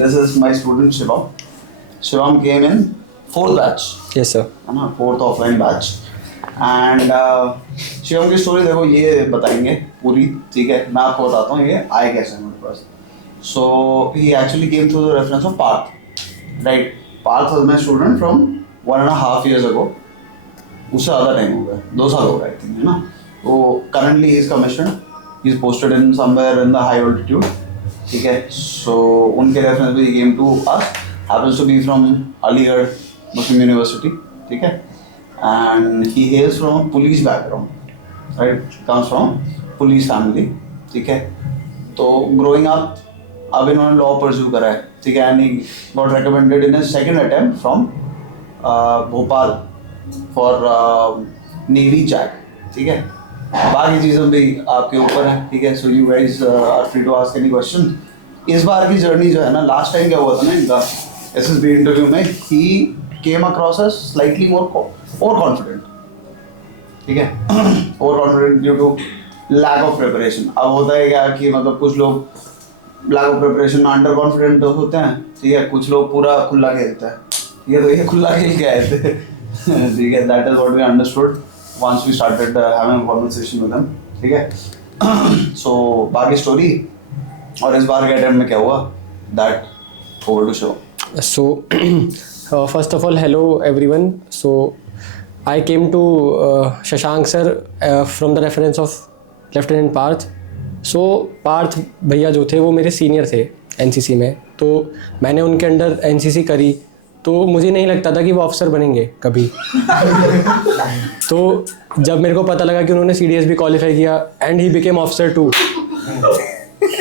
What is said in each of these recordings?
this is my student Shivam. Shivam came in 4th batch. Yes sir. है ना, 4th offline batch. And Shivam की story देखो ये बताएंगे पूरी, ठीक है. मैं आपको बताता हूँ ये आए कैसे मेरे पास. So he actually came through the reference of Parth, right? Parth was my student from 1.5 years ago. उससे ज़्यादा टाइम हो गया, 2 साल हो गए आई थिंक, है ना. तो currently he is commissioned. He is posted in somewhere in the high altitude. ठीक है. So उनके रेफरेंस पे he came to us. Happens to be from Aligarh Muslim University. ठीक है. And he hails from a police background. Right? Comes from police family. ठीक है. तो growing up अब इन्होंने लॉ परस्यू करा है. ठीक है. And he got recommended in his second attempt from Bhopal for Navy JAG. ठीक है. बाकी चीज़ें भी आपके ऊपर है. ठीक है. So you guys are free to ask any question. इस बार की जर्नी जो है ना, लास्ट टाइम क्या हुआ था ना इनका SSB इंटरव्यू में, he came across as slightly more confident. ठीक है. Over confident due to lack of preparation. अब होता है क्या कि मतलब कुछ लोग लैक ऑफ प्रिपरेशन में अंडर कॉन्फिडेंट होते हैं. ठीक है. कुछ लोग पूरा खुला खेलते हैं. ठीक है. तो ये खुला खेल के आए थे. ठीक है. That is what we understood once we started having a conversation with them. ठीक है. So बाकी स्टोरी और इस बार के अटेम्प्ट में क्या हुआ, that over to show. So first of all, hello everyone. So I came to Shashank sir from the reference of Lieutenant Parth. So Parth भैया जो थे वो मेरे सीनियर थे NCC में. तो मैंने उनके अंडर NCC करी. तो मुझे नहीं लगता था कि वो अफसर बनेंगे कभी. तो जब मेरे को पता लगा कि उन्होंने CDSB क्वालिफाई किया and he became officer too,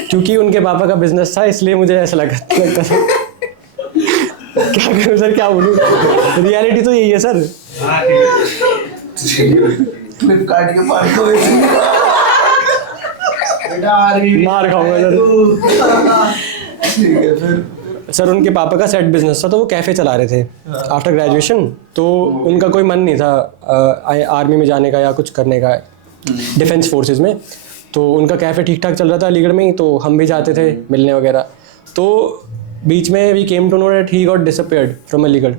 क्योंकि उनके पापा का बिजनेस था, इसलिए मुझे ऐसा लगता था. क्या करूँ सर, क्या बोलूँ, रियलिटी तो यही है सर. फ्लिपकार्ट के पास तो मार खाऊंगा सर. ठीक है. फिर सर उनके पापा का सेट बिजनेस था, तो वो कैफ़े चला रहे थे आफ्टर ग्रेजुएशन. तो उनका कोई मन नहीं था आर्मी में जाने का या कुछ करने का, डिफेंस फोर्सेस में. तो उनका कैफ़े ठीक ठाक चल रहा था अलीगढ़ में ही, तो हम भी जाते थे मिलने वगैरह. तो बीच में we came to know that he got disappeared from Aligarh.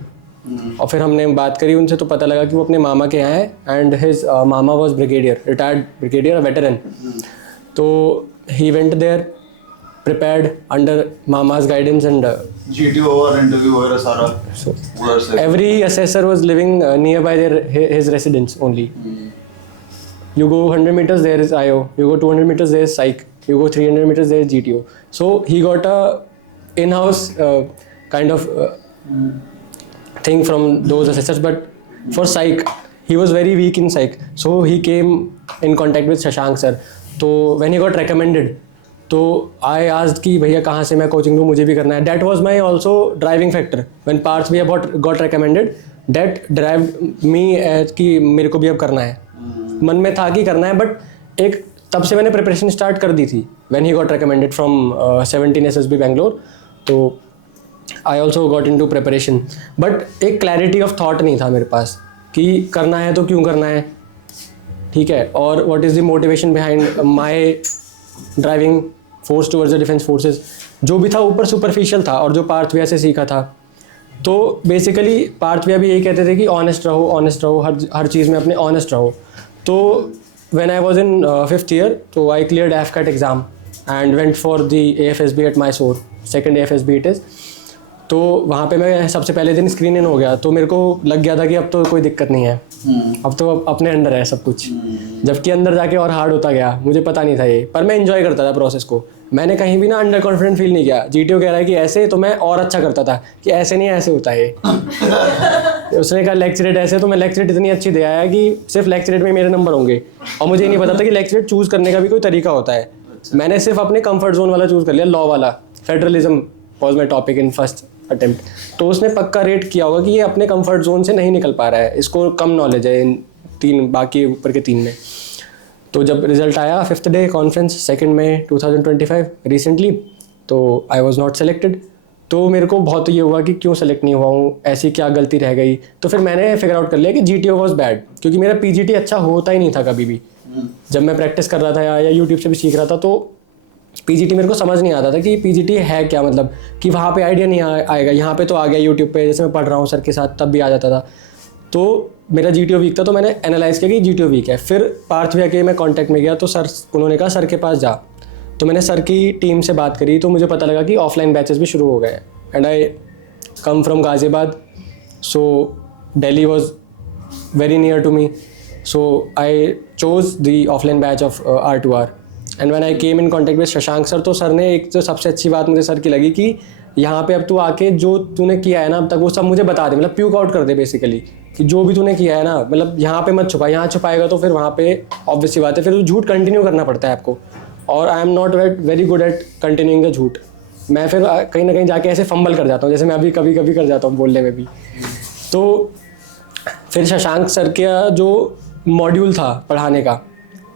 और फिर हमने बात करी उनसे, तो पता लगा कि वो अपने मामा के यहाँ है and his mama was brigadier, retired brigadier, veteran. तो he went there prepared under mama's guidance and GTO और इंटरव्यू वगैरह सारा. so every assessor was living nearby his residence only. You go 100 meters, there is IO. You go 200 meters, there is psych. You go 300 meters, there is GTO. So he got a in-house kind of thing from those assessors, but for psych he was very weak in psych. So he came in contact with Shashank sir. So when he got recommended, तो I asked कि भैया कहाँ से मैं coaching लूँ, मुझे भी करना है. That was my also driving factor. When Parth bhaiya got recommended, that drive me कि मेरे को भी अब करना है. मन में था कि करना है, बट एक तब से मैंने प्रिपरेशन स्टार्ट कर दी थी. When he got recommended from 17 SSB Bangalore, तो I also got in to preparation. But एक क्लैरिटी ऑफ थाट नहीं था मेरे पास कि करना है तो क्यों करना है. ठीक है. और what is the motivation behind my driving force towards the defence forces. जो भी था ऊपर सुपरफिशियल था, और जो पार्थ भैया से सीखा था. तो बेसिकली पार्थ भैया भी यही कहते थे कि ऑनेस्ट रहो, हर चीज़ में अपने ऑनेस्ट रहो. तो when I was in 5th year, तो I cleared AFCAT exam and went for the AFSB at Mysore, second AFSB it is. तो वहाँ पे मैं सबसे पहले दिन स्क्रीन इन हो गया. तो मेरे को लग गया था कि अब तो कोई दिक्कत नहीं है, अब तो अपने अंडर है सब कुछ. जबकि अंदर जाके और हार्ड होता गया. मुझे पता नहीं था ये, पर मैं एंजॉय करता था प्रोसेस को. मैंने कहीं भी ना अंडर कॉन्फिडेंट फील नहीं किया. GTO कह रहा है कि ऐसे, तो मैं और अच्छा करता था कि ऐसे नहीं, ऐसे होता है. उसने कहा लेक्चरेट ऐसे, तो मैं लेक्चरेट इतनी अच्छी दे आया कि सिर्फ लेक्चरेट में मेरे नंबर होंगे. और मुझे नहीं पता था कि लेक्चरेट चूज़ करने का भी कोई तरीका होता है. मैंने सिर्फ अपने कंफर्ट जोन वाला चूज़ कर लिया, लॉ वाला. Federalism was my topic in first attempt. तो उसने पक्का रेट किया होगा कि ये अपने कंफर्ट जोन से नहीं निकल पा रहा है, इसको कम नॉलेज है इन 3 बाकी ऊपर के 3 में. तो जब रिजल्ट आया 5th डे कॉन्फ्रेंस 2 मई 2025 रिसेंटली, तो आई वॉज नॉट सेलेक्टेड. तो मेरे को बहुत ये हुआ कि क्यों सेलेक्ट नहीं हुआ हूँ, ऐसी क्या गलती रह गई. तो फिर मैंने फिगर आउट कर लिया कि GTO वॉज बैड, क्योंकि मेरा PGT अच्छा होता ही नहीं था कभी भी. जब मैं प्रैक्टिस कर रहा था या यूट्यूब से भी सीख रहा था, तो पीजीटी मेरे को समझ नहीं आता था कि पीजीटी है क्या, मतलब कि वहाँ पे आइडिया नहीं आएगा। यहाँ पे तो आ गया यूट्यूब पे, जैसे मैं पढ़ रहा हूँ सर के साथ तब भी आ जाता था। तो मेरा जीटीओ वीक था, तो मैंने एनालाइज किया कि जीटीओ वीक है। फिर पार्थ भैया के मैं कांटेक्ट में गया, तो सर उन्होंने कहा सर के पास जा। तो मैंने सर की टीम से बात करी, तो मुझे पता लगा कि ऑफलाइन बैचेस भी शुरू हो गए। And I come from Ghaziabad, so Delhi was very near to me, so I chose the offline batch of R2R। And when I came in contact with Shashank sir, तो सर ने एक जो सबसे अच्छी बात मुझे सर की लगी कि यहाँ पे अब तू आके जो तूने किया है ना अब तक वो सब मुझे बता दे, मतलब प्यूक आउट कर दे बेसिकली, कि जो भी तूने किया है ना, मतलब यहाँ पे मत छुपा, यहाँ छुपाएगा तो फिर वहाँ पे ऑब्वियस सी बात है, फिर झूठ कंटिन्यू करना पड़ता है आपको। और I am not very good at continuing the झूठ। मैं फिर कहीं ना कहीं जाके ऐसे फंबल कर जाता हूँ, जैसे मैं अभी कभी कभी कर जाता हूँ बोलने में भी। तो फिर शशांक सर का जो मॉड्यूल था पढ़ाने का,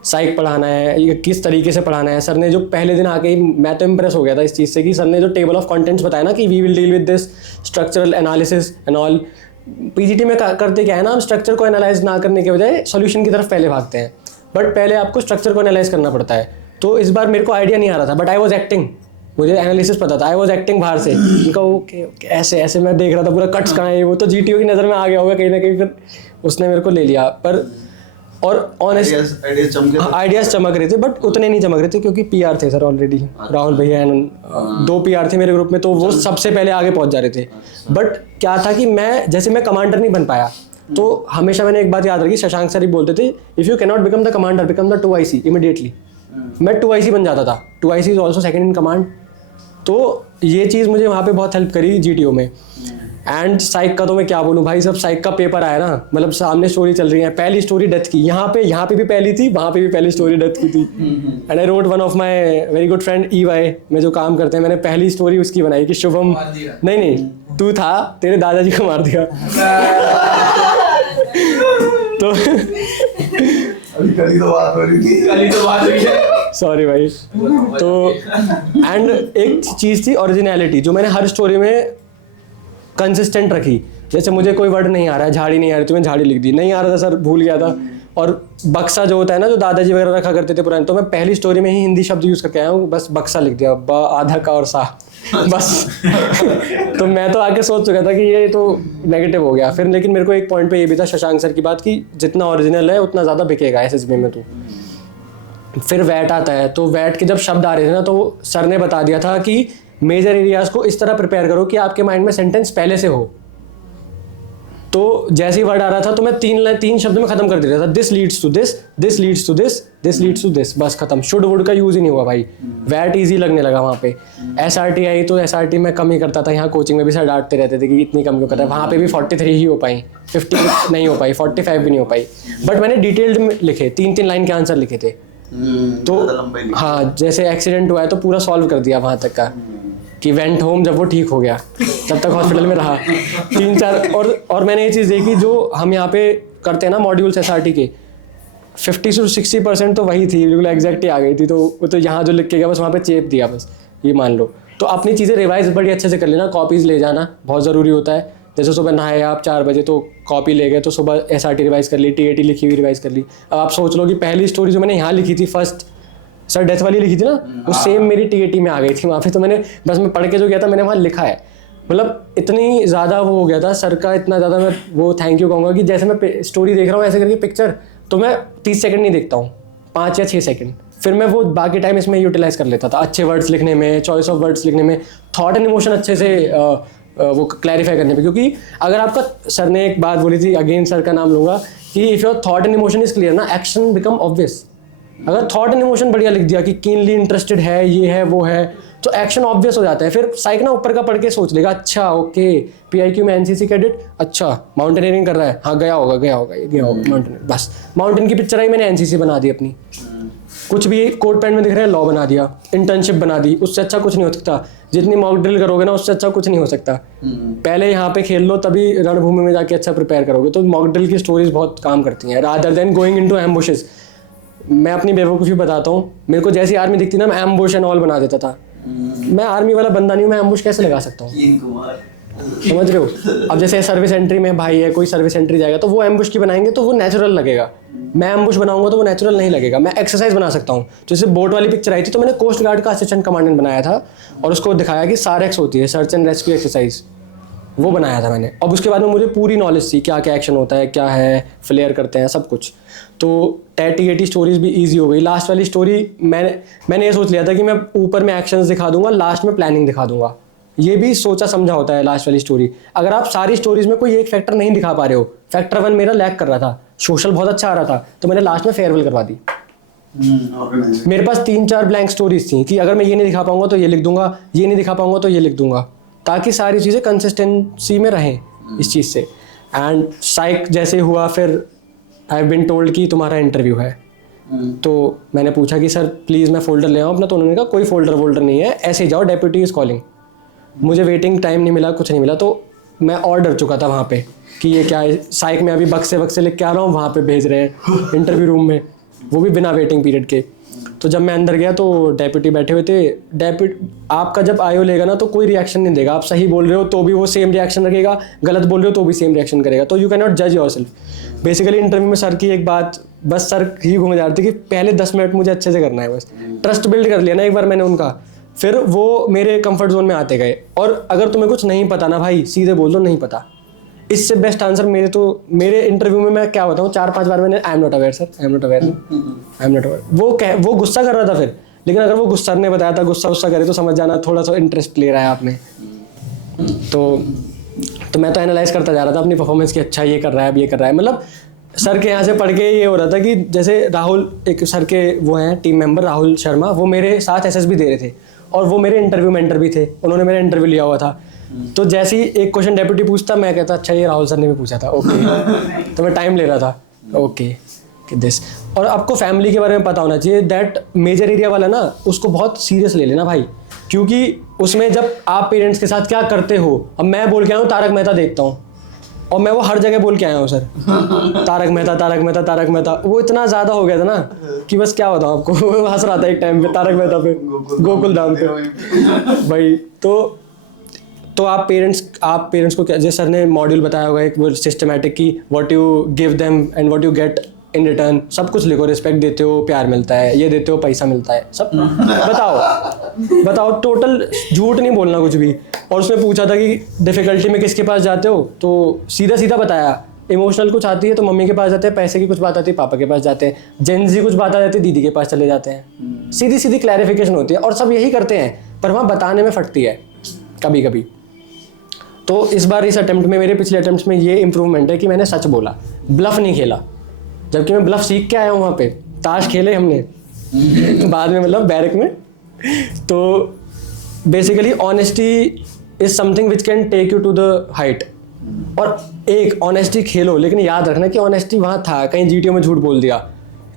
साइक पढ़ाना है, ये किस तरीके से पढ़ाना है, सर ने जो पहले दिन आके ही मैं तो इम्प्रेस हो गया था इस चीज़ से कि सर ने जो टेबल ऑफ कंटेंट्स बताया ना कि we will deal with this structural analysis and all. PGT में करते क्या है ना, हम स्ट्रक्चर को एनालाइज ना करने के बजाय सॉल्यूशन की तरफ पहले भागते हैं, बट पहले आपको स्ट्रक्चर को एनालाइज करना पड़ता है। तो इस बार मेरे को आइडिया नहीं आ रहा था, बट आई वॉज एक्टिंग, मुझे एनालिसिस पता था, आई वॉज एक्टिंग बाहर से, उनका ओके ओके ऐसे ऐसे मैं देख रहा था पूरा कट्स कहाँ है, वो तो जीटीओ की नज़र में आ गया होगा कहीं ना कहीं, फिर उसने मेरे को ले लिया। पर और ऑनेस्ट आइडियाज चमक रहे थे, बट उतने नहीं चमक रहे थे क्योंकि पीआर थे सर ऑलरेडी, राहुल भैया एंड 2 पीआर थे मेरे ग्रुप में, तो वो सबसे पहले आगे पहुंच जा रहे थे। बट क्या था कि मैं कमांडर नहीं बन पाया। तो हमेशा मैंने एक बात याद रखी, शशांक सर ही बोलते थे if you can not become the commander become the 2IC immediately. मैं 2IC बन जाता था, 2IC is also second in command. तो ये चीज़ मुझे वहाँ पे बहुत हेल्प करी जीटीओ में। एंड साइक का तो मैं क्या बोलूँ भाई, सब साइक का पेपर आया ना, मतलब सामने स्टोरी चल रही है, पहली स्टोरी डेथ की, यहाँ पे भी पहली थी, वहाँ पे भी पहली स्टोरी डेथ की थी। And I wrote one of my very good friend EY में जो काम करते हैं, मैंने पहली स्टोरी उसकी बनाई कि शुभम नहीं तू था, तेरे दादाजी को मार दिया। तो कल ही तो बात हो रही थी। सॉरी भाई। तो एंड एक चीज़ थी ओरिजिनलिटी, जो मैंने हर स्टोरी में कंसिस्टेंट रखी। जैसे मुझे कोई वर्ड नहीं आ रहा है, झाड़ी नहीं आ रही, तो मैं झाड़ी लिख दी, नहीं आ रहा था सर भूल गया था। और बक्सा जो होता है ना, जो दादाजी वगैरह रखा करते थे पुराने, तो मैं पहली स्टोरी में ही हिंदी शब्द यूज़ करके आया हूँ, बस बक्सा लिख दिया, आधा का और सा बस। तो मैं तो आके सोच चुका था कि ये तो नेगेटिव हो गया फिर, लेकिन मेरे को एक पॉइंट पे ये भी था शशांक सर की बात कि जितना ओरिजिनल है उतना ज़्यादा बिकेगा SSB में। तो फिर वैट आता है, तो वैट के जब शब्द आ रहे थे ना, तो सर ने बता दिया था कि मेजर एरियाज को इस तरह प्रिपेयर करो कि आपके माइंड में सेंटेंस पहले से हो। तो जैसे ही वर्ड आ रहा था तो मैं 3 शब्द में खत्म कर देता था, this leads to this, this leads to this, this leads to this, बस खत्म। शुड वुड का यूज ही नहीं हुआ भाई, वैट इजी लगने लगा वहाँ पे। SRT आई तो SRT में कम ही करता था, यहाँ कोचिंग में भी सर डांटते रहते थे कि इतनी कम क्यों करता है, वहाँ पे भी 43 ही हो पाई, 50 नहीं हो पाई, 45 भी नहीं हो पाई। बट मैंने डिटेल्ड में लिखे, 3 लाइन के आंसर लिखे थे। तो हाँ, जैसे एक्सीडेंट हुआ है तो पूरा सॉल्व कर दिया वहाँ तक का कि वेंट होम, जब वो ठीक हो गया तब तक हॉस्पिटल में रहा 3-4। और मैंने ये चीज़ देखी, जो हम यहाँ पे करते हैं ना मॉड्यूल्स SRT के, 50 से 60% तो वही थी, बिल्कुल एग्जैक्ट ही आ गई थी। तो वो तो यहाँ जो लिख के गया बस वहाँ पे चेप दिया, बस ये मान लो। तो अपनी चीज़ें रिवाइज बड़ी अच्छे से कर लेना, कॉपीज़ ले जाना बहुत ज़रूरी होता है। जैसे सुबह नहाए आप 4 बजे, तो कॉपी ले गए, तो सुबह SRT रिवाइज कर ली, TAT लिखी हुई रिवाइज कर ली। अब आप सोच लो कि पहली स्टोरी जो मैंने यहाँ लिखी थी, फर्स्ट सर डेथ वाली लिखी थी ना, वो सेम मेरी TAT में आ गई थी वहाँ पे। तो मैंने बस मैं पढ़ के जो गया था मैंने वहाँ लिखा है, मतलब इतनी ज़्यादा वो हो गया था सर का, इतना ज़्यादा मैं वो थैंक यू कहूँगा कि जैसे मैं स्टोरी देख रहा हूँ ऐसे करके पिक्चर, तो मैं 30 सेकंड नहीं देखता हूँ, 5 या 6 सेकंड। फिर मैं वो बाकी टाइम इसमें यूटिलाइज कर लेता था, अच्छे वर्ड्स लिखने में, चॉइस ऑफ वर्ड्स लिखने में, थॉट एंड इमोशन अच्छे से वो क्लैरिफाई करने में। क्योंकि अगर आपका, सर ने एक बात बोली थी, अगेन सर का नाम लूँगा, कि if your thought and emotion is clear ना, एक्शन बिकम ऑब्वियस। अगर थॉट एंड इमोशन बढ़िया लिख दिया कि कीनली इंटरेस्टेड है, ये है वो है, तो एक्शन ऑब्वियस हो जाता है। फिर साइक ना ऊपर का पढ़ के सोच लेगा, अच्छा ओके PIQ में NCC कैडेट, अच्छा माउंटेनियरिंग कर रहा है, हाँ गया होगा माउंटेन, बस माउंटेन की पिक्चर आई, मैंने NCC बना दी अपनी। कुछ भी कोट पैंट में दिख रहा है, लॉ बना दिया, इंटर्नशिप बना दी, उससे अच्छा कुछ नहीं हो सकता। जितनी मॉक ड्रिल करोगे ना, उससे अच्छा कुछ नहीं हो सकता। पहले यहाँ पे खेल लो, तभी रणभूमि में जाके अच्छा प्रिपेयर करोगे। तो मॉक ड्रिल की स्टोरीज बहुत काम करती हैं, रादर देन गोइंग इनटू एम्बुशेस। मैं अपनी बेवकूफ़ी बताता हूँ, मेरे को जैसी आर्मी दिखती ना, मैं एम्बुश एंड ऑल बना देता था। मैं आर्मी वाला बंदा नहीं हूँ, मैं एम्बुश कैसे लगा सकता हूँ, समझ रहे हो? अब जैसे सर्विस एंट्री में भाई है, कोई सर्विस एंट्री जाएगा तो वो एम्बुश की बनाएंगे तो वो नेचुरल लगेगा। मैं एम्बुश बनाऊंगा तो वो नेचुरल नहीं लगेगा। मैं एक्सरसाइज बना सकता हूँ। जैसे बोट वाली पिक्चर आई थी तो मैंने कोस्ट गार्ड का असिस्टेंट कमांडेंट बनाया था और उसको दिखाया कि SAREX होती है, सर्च एंड रेस्क्यू एक्सरसाइज, वो बनाया था मैंने। अब उसके बाद में मुझे पूरी नॉलेज थी क्या क्या एक्शन होता है, क्या है, फ्लेयर करते हैं, सब कुछ। तो TAT-AT स्टोरीज भी ईजी हो गई। लास्ट वाली स्टोरी मैंने ये सोच लिया था कि मैं ऊपर में एक्शंस दिखा दूंगा, लास्ट में प्लानिंग दिखा दूंगा। ये भी सोचा समझा होता है लास्ट वाली स्टोरी। अगर आप सारी स्टोरीज में कोई एक फैक्टर नहीं दिखा पा रहे हो, फैक्टर 1 मेरा लैग कर रहा था, सोशल बहुत अच्छा आ रहा था, तो मैंने लास्ट में फेयरवेल करवा दी। मेरे पास 3-4 ब्लैंक स्टोरीज थी कि अगर मैं ये नहीं दिखा पाऊंगा तो ये लिख दूंगा, ये नहीं दिखा पाऊंगा तो ये लिख दूंगा, ताकि सारी चीज़ें कंसिस्टेंसी में रहें इस चीज़ से। एंड साइक जैसे हुआ, फिर आई हैव बीन टोल्ड कि तुम्हारा इंटरव्यू है। तो मैंने पूछा कि सर प्लीज़ मैं फोल्डर ले आऊँ अपना, तो उन्होंने कहा कोई फोल्डर नहीं है, ऐसे ही जाओ, डेप्यूटी इज कॉलिंग। मुझे वेटिंग टाइम नहीं मिला, कुछ नहीं मिला, तो मैं और डर चुका था वहाँ पे कि ये क्या है, साइक में अभी बक्से लिख के आ रहा हूँ, वहाँ पे भेज रहे हैं इंटरव्यू रूम में, वो भी बिना वेटिंग पीरियड के। तो जब मैं अंदर गया तो डेप्यूटी बैठे हुए थे। आपका जब आईओ लेगा ना तो कोई रिएक्शन नहीं देगा, आप सही बोल रहे हो तो भी वो सेम रिएक्शन रखेगा, गलत बोल रहे हो तो भी सेम रिएक्शन करेगा, तो यू कैन नॉट जज योरसेल्फ। बेसिकली इंटरव्यू में सर की एक बात, बस सर ही घूम जा रहे थे कि पहले 10 मिनट मुझे अच्छे से करना है, बस ट्रस्ट बिल्ड कर लिया ना एक बार मैंने उनका, फिर वो मेरे कंफर्ट जोन में आते गए। और अगर तुम्हें कुछ नहीं पता ना भाई, सीधे बोल दो नहीं पता। इससे बेस्ट आंसर मेरे इंटरव्यू में मैं क्या बताऊँ, 4-5 बार मैंने I am not aware sir, I am not aware. वो गुस्सा कर रहा था फिर, लेकिन अगर वो गुस्सा ने बताया था, गुस्सा करे तो समझ जाना थोड़ा सा इंटरेस्ट ले रहा है आप में। तो मैं तो एनालाइज करता जा रहा था अपनी परफॉर्मेंस की, अच्छा ये कर रहा है, अब ये कर रहा है। मतलब सर के यहाँ से पढ़ के ये हो रहा था कि जैसे राहुल, एक सर के वो हैं टीम मेंबर राहुल शर्मा, वो मेरे साथ SSB दे रहे थे और वो मेरे इंटरव्यू मेंटर भी थे, उन्होंने मेरा इंटरव्यू लिया हुआ था। तो जैसे ही एक क्वेश्चन डेप्यूटी पूछता, मैं कहता अच्छा ये राहुल सर ने भी पूछा था, ओके। तो मैं टाइम ले रहा था, ओके कि दिस। और आपको फैमिली के बारे में पता होना चाहिए, दैट मेजर एरिया वाला ना उसको बहुत सीरियस ले लेना भाई, क्योंकि उसमें जब आप पेरेंट्स के साथ क्या करते हो, अब मैं बोल के आया हूँ तारक मेहता देखता हूँ, और मैं वो हर जगह बोल के आया हूँ सर, तारक मेहता, वो इतना ज़्यादा हो गया था ना कि बस क्या बताऊँ आपको, हंस रहा था एक टाइम पे तारक मेहता पे, गोकुल धाम पे भाई। तो आप पेरेंट्स को क्या, जैसे सर ने मॉड्यूल बताया होगा एक सिस्टमैटिक की, what you give them and what you get in return, सब कुछ लिखो, रिस्पेक्ट देते हो प्यार मिलता है, ये देते हो पैसा मिलता है, सब बताओ, टोटल झूठ नहीं बोलना कुछ भी। और उसमें पूछा था कि डिफिकल्टी में किसके पास जाते हो, तो सीधा बताया, इमोशनल कुछ आती है तो मम्मी के पास जाते हैं, पैसे की कुछ बात आती है पापा के पास जाते हैं, जेंजी कुछ बात आ जाती है दीदी के पास चले जाते हैं, सीधी क्लैरिफिकेशन होती है। और सब यही करते हैं, पर वहाँ बताने में फटती है कभी कभी। तो इस बार इस अटेम्प्ट में, मेरे पिछले अटेम्प्ट में ये इंप्रूवमेंट है कि मैंने सच बोला, ब्लफ नहीं खेला, जबकि मैं ब्लफ सीख के आया हूँ वहाँ पे, ताश खेले हमने बाद में, मतलब बैरक में। तो basically honesty is something which can take you to the height. और एक ऑनेस्टी खेलो, लेकिन याद रखना कि ऑनेस्टी वहाँ था, कहीं जीटीओ में झूठ बोल दिया,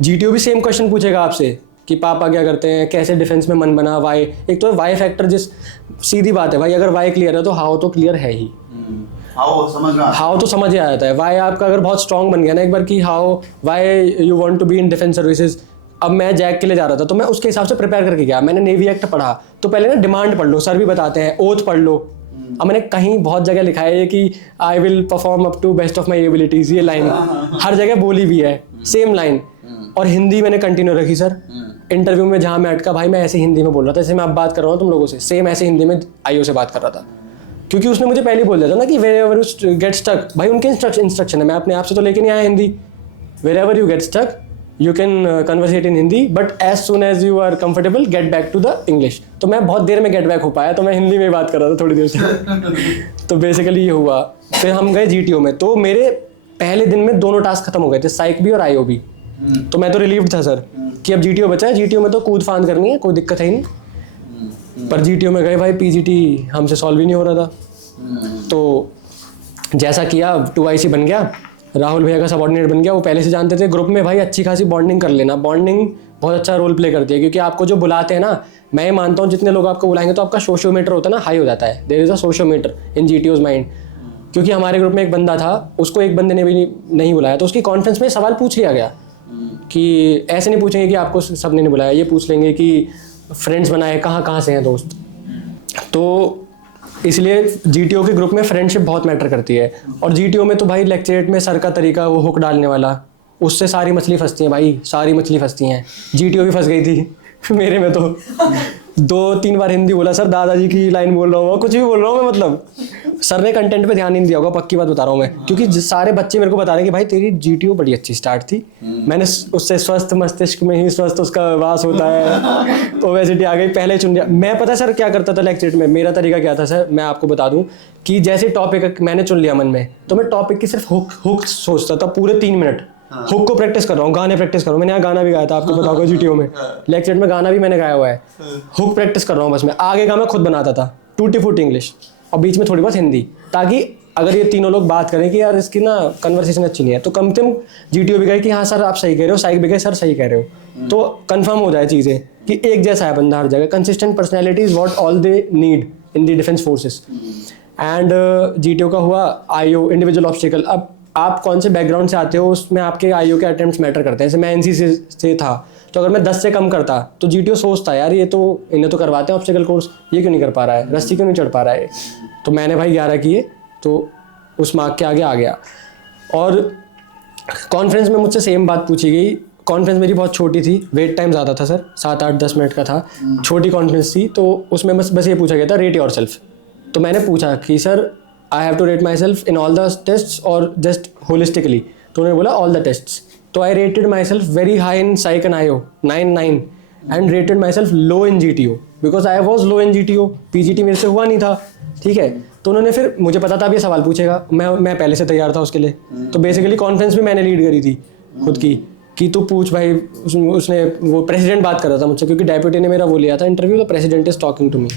जीटीओ भी सेम क्वेश्चन पूछेगा आपसे कि पापा क्या करते हैं, कैसे डिफेंस में मन बना, वाई। एक तो वाई फैक्टर, जिस सीधी बात है भाई, अगर वाई क्लियर है तो हाउ तो क्लियर है ही, हाउ तो समझ ही आ जाता है। वाई आपका अगर बहुत स्ट्रॉन्ग बन गया ना एक बार कि how why you want to be in defence services. अब मैं जैक के लिए जा रहा था तो मैं उसके हिसाब से प्रिपेयर करके गया, मैंने नेवी एक्ट पढ़ा, तो पहले ना डिमांड पढ़ लो, सर भी बताते हैं, ओथ पढ़ लो। अब मैंने कहीं बहुत जगह लिखा है कि I will perform up to best of my abilities, ये लाइन हर जगह बोली भी है, सेम लाइन। और हिंदी मैंने कंटिन्यू रखी सर, इंटरव्यू में जहाँ मैं अटका भाई, मैं ऐसे हिंदी में बोल रहा था, जैसे मैं अब बात कर रहा हूँ तुम लोगों से, सेम ऐसे हिंदी में आईओ से बात कर रहा था, क्योंकि उसने मुझे पहले बोल दिया था ना कि wherever you get stuck, भाई उनके इंस्ट्रक्शन है, मैं अपने आप से तो लेके नहीं आया Hindi. Wherever you get stuck you can conversate in Hindi, but as soon as you are comfortable get back to the English. तो मैं बहुत देर में गेट बैक हो पाया, तो मैं हिंदी में बात कर रहा था थोड़ी देर से। तो बेसिकली ये हुआ, फिर हम गए जीटीओ में, तो मेरे पहले दिन में दोनों टास्क खत्म हो गए थे, साइक भी और आईओ भी। तो मैं तो रिलीव्ड था सर कि अब जीटीओ बचा है, जीटीओ में तो कूद फांद करनी है, कोई दिक्कत है ही नहीं। पर जीटीओ में गए भाई, पीजीटी हमसे सॉल्व ही नहीं हो रहा था। तो जैसा किया 2IC बन गया, राहुल भैया का सबऑर्डिनेट बन गया, वो पहले से जानते थे। ग्रुप में भाई अच्छी खासी बॉन्डिंग कर लेना, बॉन्डिंग बहुत अच्छा रोल प्ले करती है, क्योंकि आपको जो बुलाते हैं ना, मैं ये मानता हूँ जितने लोग आपको बुलाएंगे तो आपका सोशियोमीटर होता है ना, हाई हो जाता है। There is a sociometer in GTO's mind. क्योंकि हमारे ग्रुप में एक बंदा था, उसको एक बंदे ने भी नहीं बुलाया, तो उसकी कॉन्फ्रेंस में सवाल पूछ लिया गया कि ऐसे नहीं पूछेंगे कि आपको सबने नहीं बुलाया, ये पूछ लेंगे कि फ्रेंड्स बनाए, कहाँ से हैं दोस्त। तो इसलिए जीटीओ के ग्रुप में फ्रेंडशिप बहुत मैटर करती है। और जीटीओ में तो भाई लेक्चरेट में सर का तरीका, वो हुक डालने वाला, उससे सारी मछली फंसती हैं भाई, सारी मछली फंसती हैं। GTO भी फंस गई थी मेरे में तो 2-3 बार हिंदी बोला सर, दादाजी की लाइन बोल रहा हूँ, कुछ भी बोल रहा हूँ मैं, मतलब सर ने कंटेंट पे ध्यान नहीं दिया होगा, पक्की बात बता रहा हूँ मैं, क्योंकि सारे बच्चे मेरे को बता रहे हैं कि भाई तेरी GTO बड़ी अच्छी स्टार्ट थी। मैंने उससे स्वस्थ मस्तिष्क में ही स्वस्थ उसका वास होता है, ओबेसिटी आ गई, पहले चुन लिया। मैं पता है सर क्या करता था लेक्चर में, मेरा तरीका क्या था सर, मैं आपको बता दूं कि जैसे टॉपिक मैंने चुन लिया मन में, तो मैं टॉपिक की सिर्फ हुक सोचता था पूरे 3 मिनट। हुक को प्रैक्टिस कर रहा हूँ, गाने प्रैक्टिस कर रहा हूँ, मैंने यहाँ गाना भी गाया था, आपको पता होगा GTO में, लेक्चर में गाना भी मैंने गाया हुआ है। हुक प्रैक्टिस कर रहा हूँ बस मैं, आगे का मैं खुद बनाता था, टूटी फूटी इंग्लिश और बीच में थोड़ी बहुत हिंदी, ताकि अगर ये तीनों लोग बात करें कि यार इसकी ना कन्वर्सेशन अच्छी नहीं है, तो कम से कम GTO भी कहे कि हाँ सर आप सही कह रहे हो, साइक भी कहे सर सही कह रहे हो, तो कंफर्म हो जाए चीज़ें कि एक जैसा है बंदा हर जगह। Consistent personality is what all they need in the defence forces. And GTO का हुआ IO, इंडिविजुअल ऑब्स्टिकल। अब आप कौन से बैकग्राउंड से आते हो, उसमें आपके IO के अटेम्प्ट्स मैटर करते हैं। जैसे मैं NC से था, तो अगर मैं 10 से कम करता तो GTO सोचता यार ये तो इन्हें तो करवाते हैं ऑब्स्टिकल कोर्स, ये क्यों नहीं कर पा रहा है, रस्सी क्यों नहीं चढ़ पा रहा है। तो मैंने भाई 11 किए, तो उस मार्क के आगे आ गया। और कॉन्फ्रेंस में मुझसे सेम बात पूछी गई। कॉन्फ्रेंस मेरी बहुत छोटी थी, वेट टाइम ज़्यादा था सर, 7-8-10 मिनट का था, छोटी कॉन्फ्रेंस थी, तो उसमें बस ये पूछा गया था रेट योरसेल्फ। तो मैंने पूछा कि sir I have to rate myself in all the tests और जस्ट होलिस्टिकली। तो उन्होंने बोला ऑल द टेस्ट्स। तो I rated myself very high in psych and IO 9 and rated myself low in GTO because I was low in GTO। PGT मेरे से हुआ नहीं था, ठीक है। तो उन्होंने फिर, मुझे पता था अब ये सवाल पूछेगा, मैं पहले से तैयार था उसके लिए। तो बेसिकली कॉन्फ्रेंस भी मैंने लीड करी थी खुद की कि तू पूछ भाई। उसने वो प्रेसिडेंट बात कर रहा था मुझसे, क्योंकि डेप्यूटी ने मेरा वो लिया था इंटरव्यू, तो president is talking to me.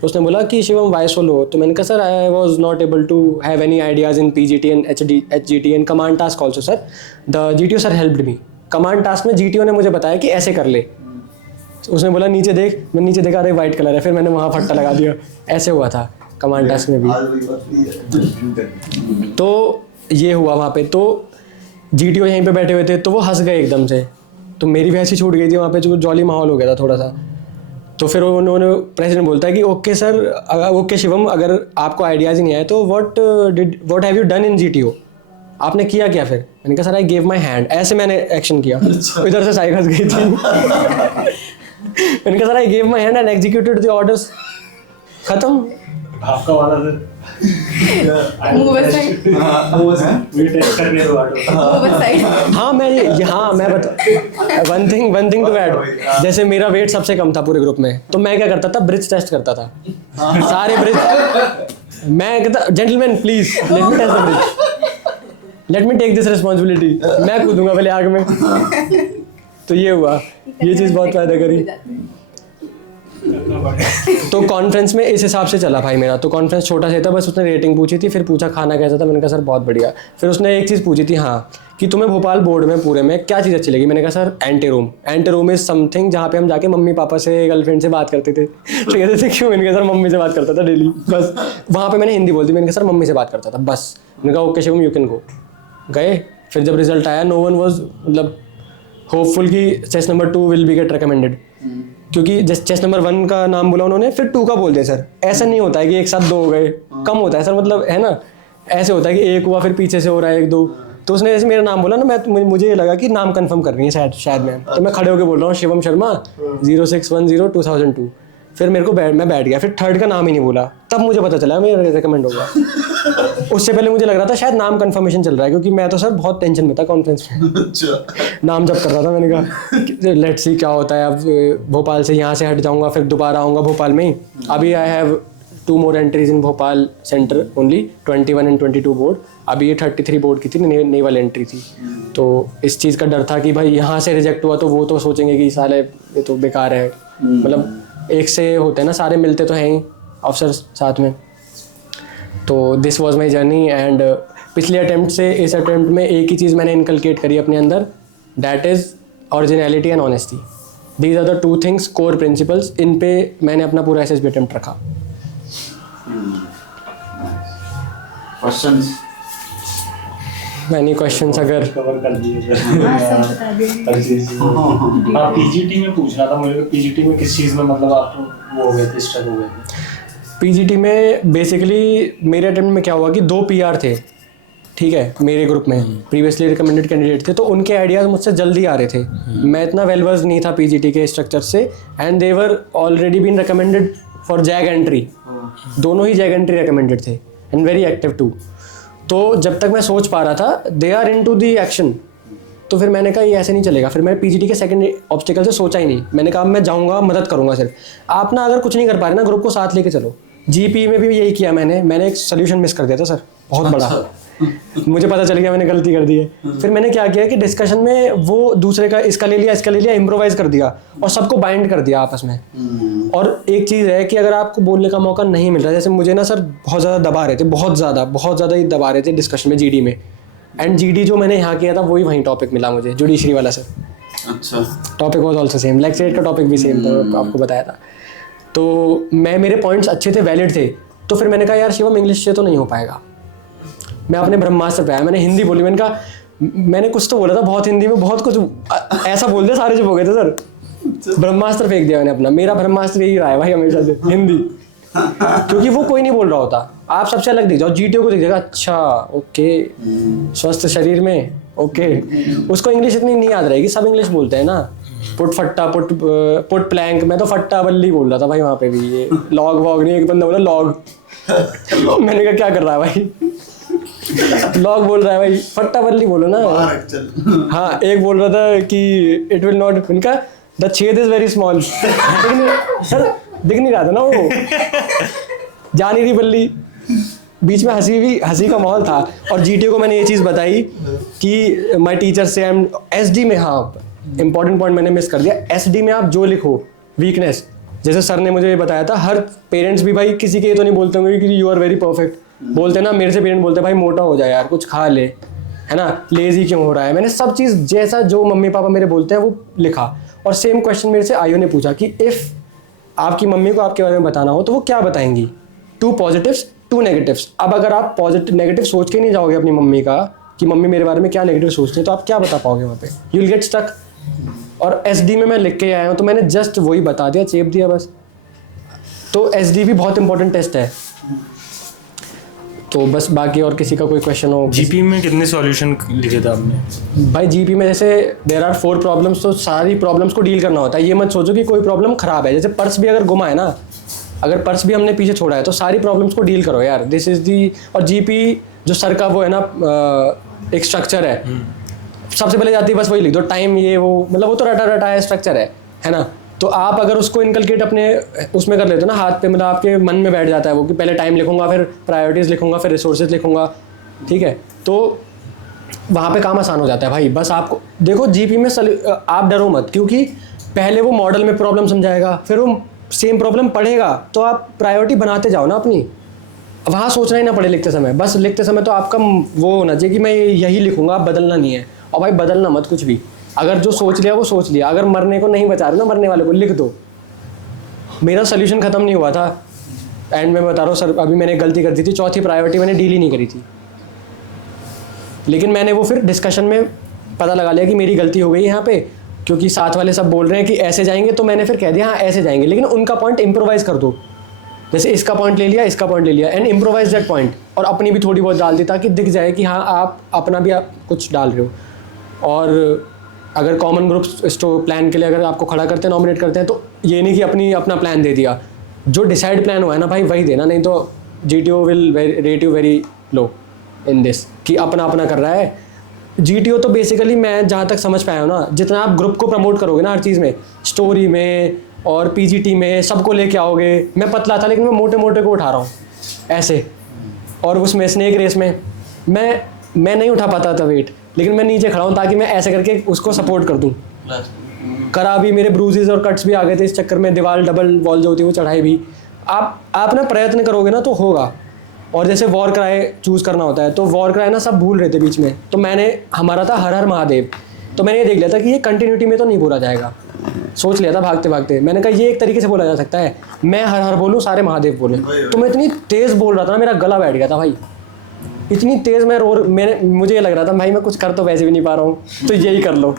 तो उसने बोला कि शिवम वाई सो लो। तो मैंने कहा sir I was not able to have any ideas in PGT and HGT and command task also sir. The GTO sir helped me. Command task में GTO ने मुझे बताया कि ऐसे कर ले। उसने बोला नीचे देख, मैं नीचे देखा, अरे वाइट कलर है, फिर मैंने वहाँ फट्टा लगा दिया। ऐसे हुआ था कमांड टास्क में भी। तो ये हुआ वहाँ पे। तो GTO यहीं पे बैठे हुए थे, तो वो हंस गए एकदम से, तो मेरी भी हंसी छूट गई थी वहाँ पे, जो जॉली माहौल हो गया था थोड़ा सा। तो फिर उन्होंने, प्रेसिडेंट बोलता है कि ओके सर, ओके शिवम, अगर आपको आइडियाज़ ही नहीं आए तो what have you done in GTO, आपने किया क्या फिर। मैंने कहा sir I gave my hand, ऐसे मैंने एक्शन किया। इधर से साइक हंस गई थी। मैंने कहा sir I gave my hand and executed the orders, खत्म। आपका वाला सर हाँ मैं बता, वन थिंग टू ऐड, जैसे मेरा वेट सबसे कम था पूरे ग्रुप में, तो मैं क्या करता था, ब्रिज टेस्ट करता था, सारे ब्रिज। मैं कहता gentleman please let me test the bridge, let me take this responsibility, मैं कूदूंगा पहले आग में। तो ये हुआ, ये चीज़ बहुत फायदा करी। तो कॉन्फ्रेंस में इस हिसाब से चला भाई मेरा। तो कॉन्फ्रेंस छोटा सा था, बस उसने रेटिंग पूछी थी, फिर पूछा खाना कैसा था, मैंने कहा सर बहुत बढ़िया। फिर उसने एक चीज़ पूछी थी, हाँ, कि तुम्हें भोपाल बोर्ड में पूरे में क्या चीज़ अच्छी लगी। मैंने कहा sir anti room is something जहाँ पे हम जाके मम्मी पापा से, गर्लफ्रेंड से बात करते थे। तो कहते थे क्यों। मैंने कहा सर मम्मी से बात करता था डेली, बस वहाँ पर मैंने हिंदी बोलती, मैंने कहा सर मम्मी से बात करता था बस। मैंने कहा okay Shivam you can go. गए, फिर जब रिजल्ट आया, नो वन वॉज मतलब होपफुल कि chest number 2 will be gate recommended, क्योंकि जैसे चेस्ट नंबर 1 का नाम बोला उन्होंने, फिर 2 का बोल दिया सर। ऐसा नहीं होता है कि एक साथ 2 हो गए, कम होता है सर, मतलब है ना, ऐसे होता है कि 1 हुआ फिर पीछे से हो रहा है 1-2। तो उसने जैसे मेरा नाम बोला ना, मुझे ये लगा कि नाम कंफर्म कर रही है शायद मैं, तो मैं खड़े होकर बोल रहा हूँ शिवम शर्मा 0610-2002। फिर मेरे को मैं बैठ गया, फिर 3rd का नाम ही नहीं बोला, तब मुझे पता चला मेरा रिकमेंड होगा। उससे पहले मुझे लग रहा था शायद नाम कंफर्मेशन चल रहा है, क्योंकि मैं तो सर बहुत टेंशन में था कॉन्फ्रेंस में। नाम जब कर रहा था, मैंने कहा लेट्स सी क्या होता है। अब भोपाल से यहाँ से हट जाऊँगा, फिर दोबारा आऊँगा भोपाल में ही। अभी I have 2 more entries in Bhopal centre only, 21 and 22 board. अभी ये 33 बोर्ड की थी, नेवल एंट्री थी। तो इस चीज़ का डर था कि भाई यहाँ से रिजेक्ट हुआ तो वो तो सोचेंगे कि साले ये तो बेकार है, मतलब एक से होते हैं ना, सारे मिलते तो हैं ही अफसर साथ में। तो this was my journey. And पिछले अटेम्प्ट से इस अटेम्प्ट में एक ही चीज़ मैंने इनकलकेट करी अपने अंदर, that is originality and honesty. These are the 2 things, core principles. इन पे मैंने अपना पूरा SSB अटेम्प्ट रखा। क्वेश्चंस, मैनी क्वेश्चंस अगर कवर कर दिए सर। हाँ, PGT में पूछना था मुझे, PGT में किस चीज़ में मतलब आप वो हो गए थे, स्ट्रक हो गए थे? PGT में बेसिकली मेरे अटेम्प्ट में क्या हुआ कि 2 PR थे, ठीक है, मेरे ग्रुप में प्रीवियसली रिकमेंडेड कैंडिडेट थे, तो उनके आइडियाज़ मुझसे जल्दी आ रहे थे। मैं इतना वेल वर्स नहीं था पीजीटी के स्ट्रक्चर से, and they were already been recommended for JAG entry. दोनों ही जैग एंट्री रिकमेंडेड थे एंड वेरी एक्टिव टू। तो जब तक मैं सोच पा रहा था, they are into the action, तो फिर मैंने कहा ये ऐसे नहीं चलेगा। फिर मैं पीजीटी के सेकंड ऑब्स्टिकल से सोचा ही नहीं। मैंने कहा मैं जाऊँगा, मदद करूँगा सिर्फ। आप ना अगर कुछ नहीं कर पा रहे ना, ग्रुप को साथ लेके चलो। जीपी में भी यही किया मैंने एक सोल्यूशन मिस कर दिया था सर, बहुत बड़ा। मुझे पता चल गया मैंने गलती कर दी है। फिर मैंने क्या किया कि डिस्कशन में वो दूसरे का इसका ले लिया, इम्प्रोवाइज कर दिया और सबको बाइंड कर दिया आपस में। और एक चीज़ है कि अगर आपको बोलने का मौका नहीं मिल रहा, जैसे मुझे ना सर बहुत ज़्यादा दबा रहे थे, बहुत ज़्यादा ही दबा रहे थे डिस्कशन में जीडी में। एंड जीडी जो मैंने यहाँ किया था वहीं टॉपिक मिला मुझे, जुडिशरी वाला सर। अच्छा, topic was also same, lecture का टॉपिक भी सेम था, आपको बताया था। तो मेरे पॉइंट्स अच्छे थे, वैलिड थे। तो फिर मैंने कहा यार शिवम, इंग्लिश से तो नहीं हो पाएगा। मैं अपने ब्रह्मास्त्र पे आया, मैंने हिंदी बोली। मैंने कहा, मैंने कुछ तो बोला था बहुत हिंदी में, बहुत कुछ ऐसा बोल दिया, सारे चुप हो गए थे सर। ब्रह्मास्त्र फेंक दिया मैंने अपना। मेरा ब्रह्मास्त्र यही रहा है भाई हमेशा से, हिंदी। क्योंकि वो कोई नहीं बोल रहा होता, आप सबसे अलग दिख जाओ। जीटीओ को दिख जाएगा, अच्छा ओके, स्वस्थ शरीर में ओके। उसको इंग्लिश इतनी नहीं याद रहेगी, सब इंग्लिश बोलते हैं ना। पुट फट्टा, पुट प्लैंक। मैं तो फट्टा बल्ली बोल रहा था भाई वहाँ पे भी। ये लॉग वॉग नहीं, एक बंदा बोला लॉग। मैंने कहा क्या कर रहा है भाई, लॉग बोल रहा है भाई, फट्टा बल्ली बोलो ना। हाँ, एक बोल रहा था कि इट विल नॉट, उनका द छेद इज वेरी स्मॉल। सर दिख नहीं रहा था ना वो, जा नहीं रही बल्ली। बीच में हंसी का माहौल था। और जीटीओ को मैंने ये चीज़ बताई कि माय टीचर से एसडी में, हाँ इंपॉर्टेंट पॉइंट मैंने मिस कर दिया। एसडी में आप जो लिखो वीकनेस, जैसे सर ने मुझे बताया था, हर पेरेंट्स भी भाई किसी के ये तो नहीं बोलते होंगे कि यू आर वेरी परफेक्ट। बोलते ना, मेरे से पेरेंट बोलते भाई मोटा हो जाए यार, कुछ खा ले, है ना, लेजी क्यों हो रहा है। मैंने सब चीज़ जैसा जो मम्मी पापा मेरे बोलते हैं वो लिखा। और सेम क्वेश्चन मेरे से आयो ने पूछा कि इफ़ आपकी मम्मी को आपके बारे में बताना हो तो वो क्या बताएंगी, 2 पॉजिटिव्स 2 नेगेटिव्स। अब अगर आप नेगेटिव सोच के नहीं जाओगे अपनी मम्मी का कि मम्मी मेरे बारे में क्या नेगेटिव सोचते हैं, तो आप क्या बता पाओगे वहाँ पे, यू विल गेट स्टक। और एसडी में मैं लिख के आया हूँ, तो मैंने जस्ट वही बता दिया, चेप दिया बस। तो एसडी भी बहुत इंपॉर्टेंट टेस्ट है। तो बस बाकी और किसी का कोई क्वेश्चन हो। जीपी में कितने सॉल्यूशन लिखे थे आपने? भाई जीपी में जैसे देयर आर 4 प्रॉब्लम्स, तो सारी प्रॉब्लम्स को डील करना होता है। ये मत सोचो कि कोई प्रॉब्लम खराब है, जैसे पर्स भी अगर गुमा है ना, अगर पर्स भी हमने पीछे छोड़ा है, तो सारी प्रॉब्लम्स को डील करो यार, दिस इज दी। और जीपी जो सर का वो है ना, एक स्ट्रक्चर है, सबसे पहले जाती है बस वही लिख दो, टाइम ये वो, मतलब वो तो रटा है स्ट्रक्चर है ना। तो आप अगर उसको इनकलकेट अपने उसमें कर लेते हो ना, हाथ पे, मतलब आपके मन में बैठ जाता है वो कि पहले टाइम लिखूंगा, फिर प्रायोरिटीज़ लिखूंगा, फिर रिसोर्सेज लिखूंगा, ठीक है, तो वहाँ पे काम आसान हो जाता है भाई। बस आपको देखो जीपी में आप डरो मत, क्योंकि पहले वो मॉडल में प्रॉब्लम समझाएगा, फिर वो सेम प्रॉब्लम पढ़ेगा, तो आप प्रायोरिटी बनाते जाओ ना अपनी। वहाँ सोचना ही ना पड़े लिखते समय, बस लिखते समय तो आपका वो होना चाहिए कि मैं यही लिखूंगा, आप बदलना नहीं है। और भाई बदलना मत कुछ भी, अगर जो सोच लिया वो सोच लिया। अगर मरने को नहीं बचा रहे ना, मरने वाले को लिख दो। मेरा सोल्यूशन ख़त्म नहीं हुआ था, एंड मैं बता रहा हूँ सर, अभी मैंने गलती कर दी थी, 4थी प्रायोरिटी मैंने डील ही नहीं करी थी। लेकिन मैंने वो फिर डिस्कशन में पता लगा लिया कि मेरी गलती हो गई यहाँ पे, क्योंकि साथ वाले सब बोल रहे हैं कि ऐसे जाएंगे, तो मैंने फिर कह दिया हाँ ऐसे जाएंगे, लेकिन उनका पॉइंट इम्प्रोवाइज़ कर दो। जैसे इसका पॉइंट ले लिया, इसका पॉइंट ले लिया, एंड इम्प्रोवाइज दैट पॉइंट, और अपनी भी थोड़ी बहुत डाल दी, ताकि दिख जाए कि हाँ आप अपना भी आप कुछ डाल रहे हो। और अगर कॉमन ग्रुप्स प्लान के लिए अगर आपको खड़ा करते हैं, नॉमिनेट करते हैं, तो ये नहीं कि अपना प्लान दे दिया, जो डिसाइड प्लान हुआ है ना भाई वही देना, नहीं तो GTO will rate you very low in this कि अपना कर रहा है। जीटीओ तो बेसिकली मैं जहाँ तक समझ पाया हूँ ना, जितना आप ग्रुप को प्रमोट करोगे ना हर चीज़ में, स्टोरी में और पीजीटी में, सबको लेके आओगे। मैं पतला था लेकिन मैं मोटे को उठा रहा हूँ ऐसे, और उसमें स्नेक रेस में मैं नहीं उठा पाता था वेट, लेकिन मैं नीचे खड़ा हूँ ताकि मैं ऐसे करके उसको सपोर्ट कर दूँ। करा भी, मेरे ब्रूजेस और कट्स भी आ गए थे इस चक्कर में, दीवार डबल वॉल जो होती है वो चढ़ाई भी। आप ना प्रयत्न करोगे ना तो होगा। और जैसे वॉर क्राई चूज़ करना होता है, तो वॉर क्राई ना सब भूल रहे थे बीच में, तो हमारा था हर हर महादेव, तो मैंने ये देख लिया था कि ये कंटिन्यूटी में तो नहीं बोला जाएगा, सोच लिया था भागते भागते। मैंने कहा ये एक तरीके से बोला जा सकता है, मैं हर हर बोलूँ, सारे महादेव बोलें। तो मैं इतनी तेज़ बोल रहा था ना, मेरा गला बैठ गया था भाई, इतनी तेज़ मुझे ये लग रहा था भाई मैं कुछ कर तो वैसे भी नहीं पा रहा हूँ, तो यही कर लो।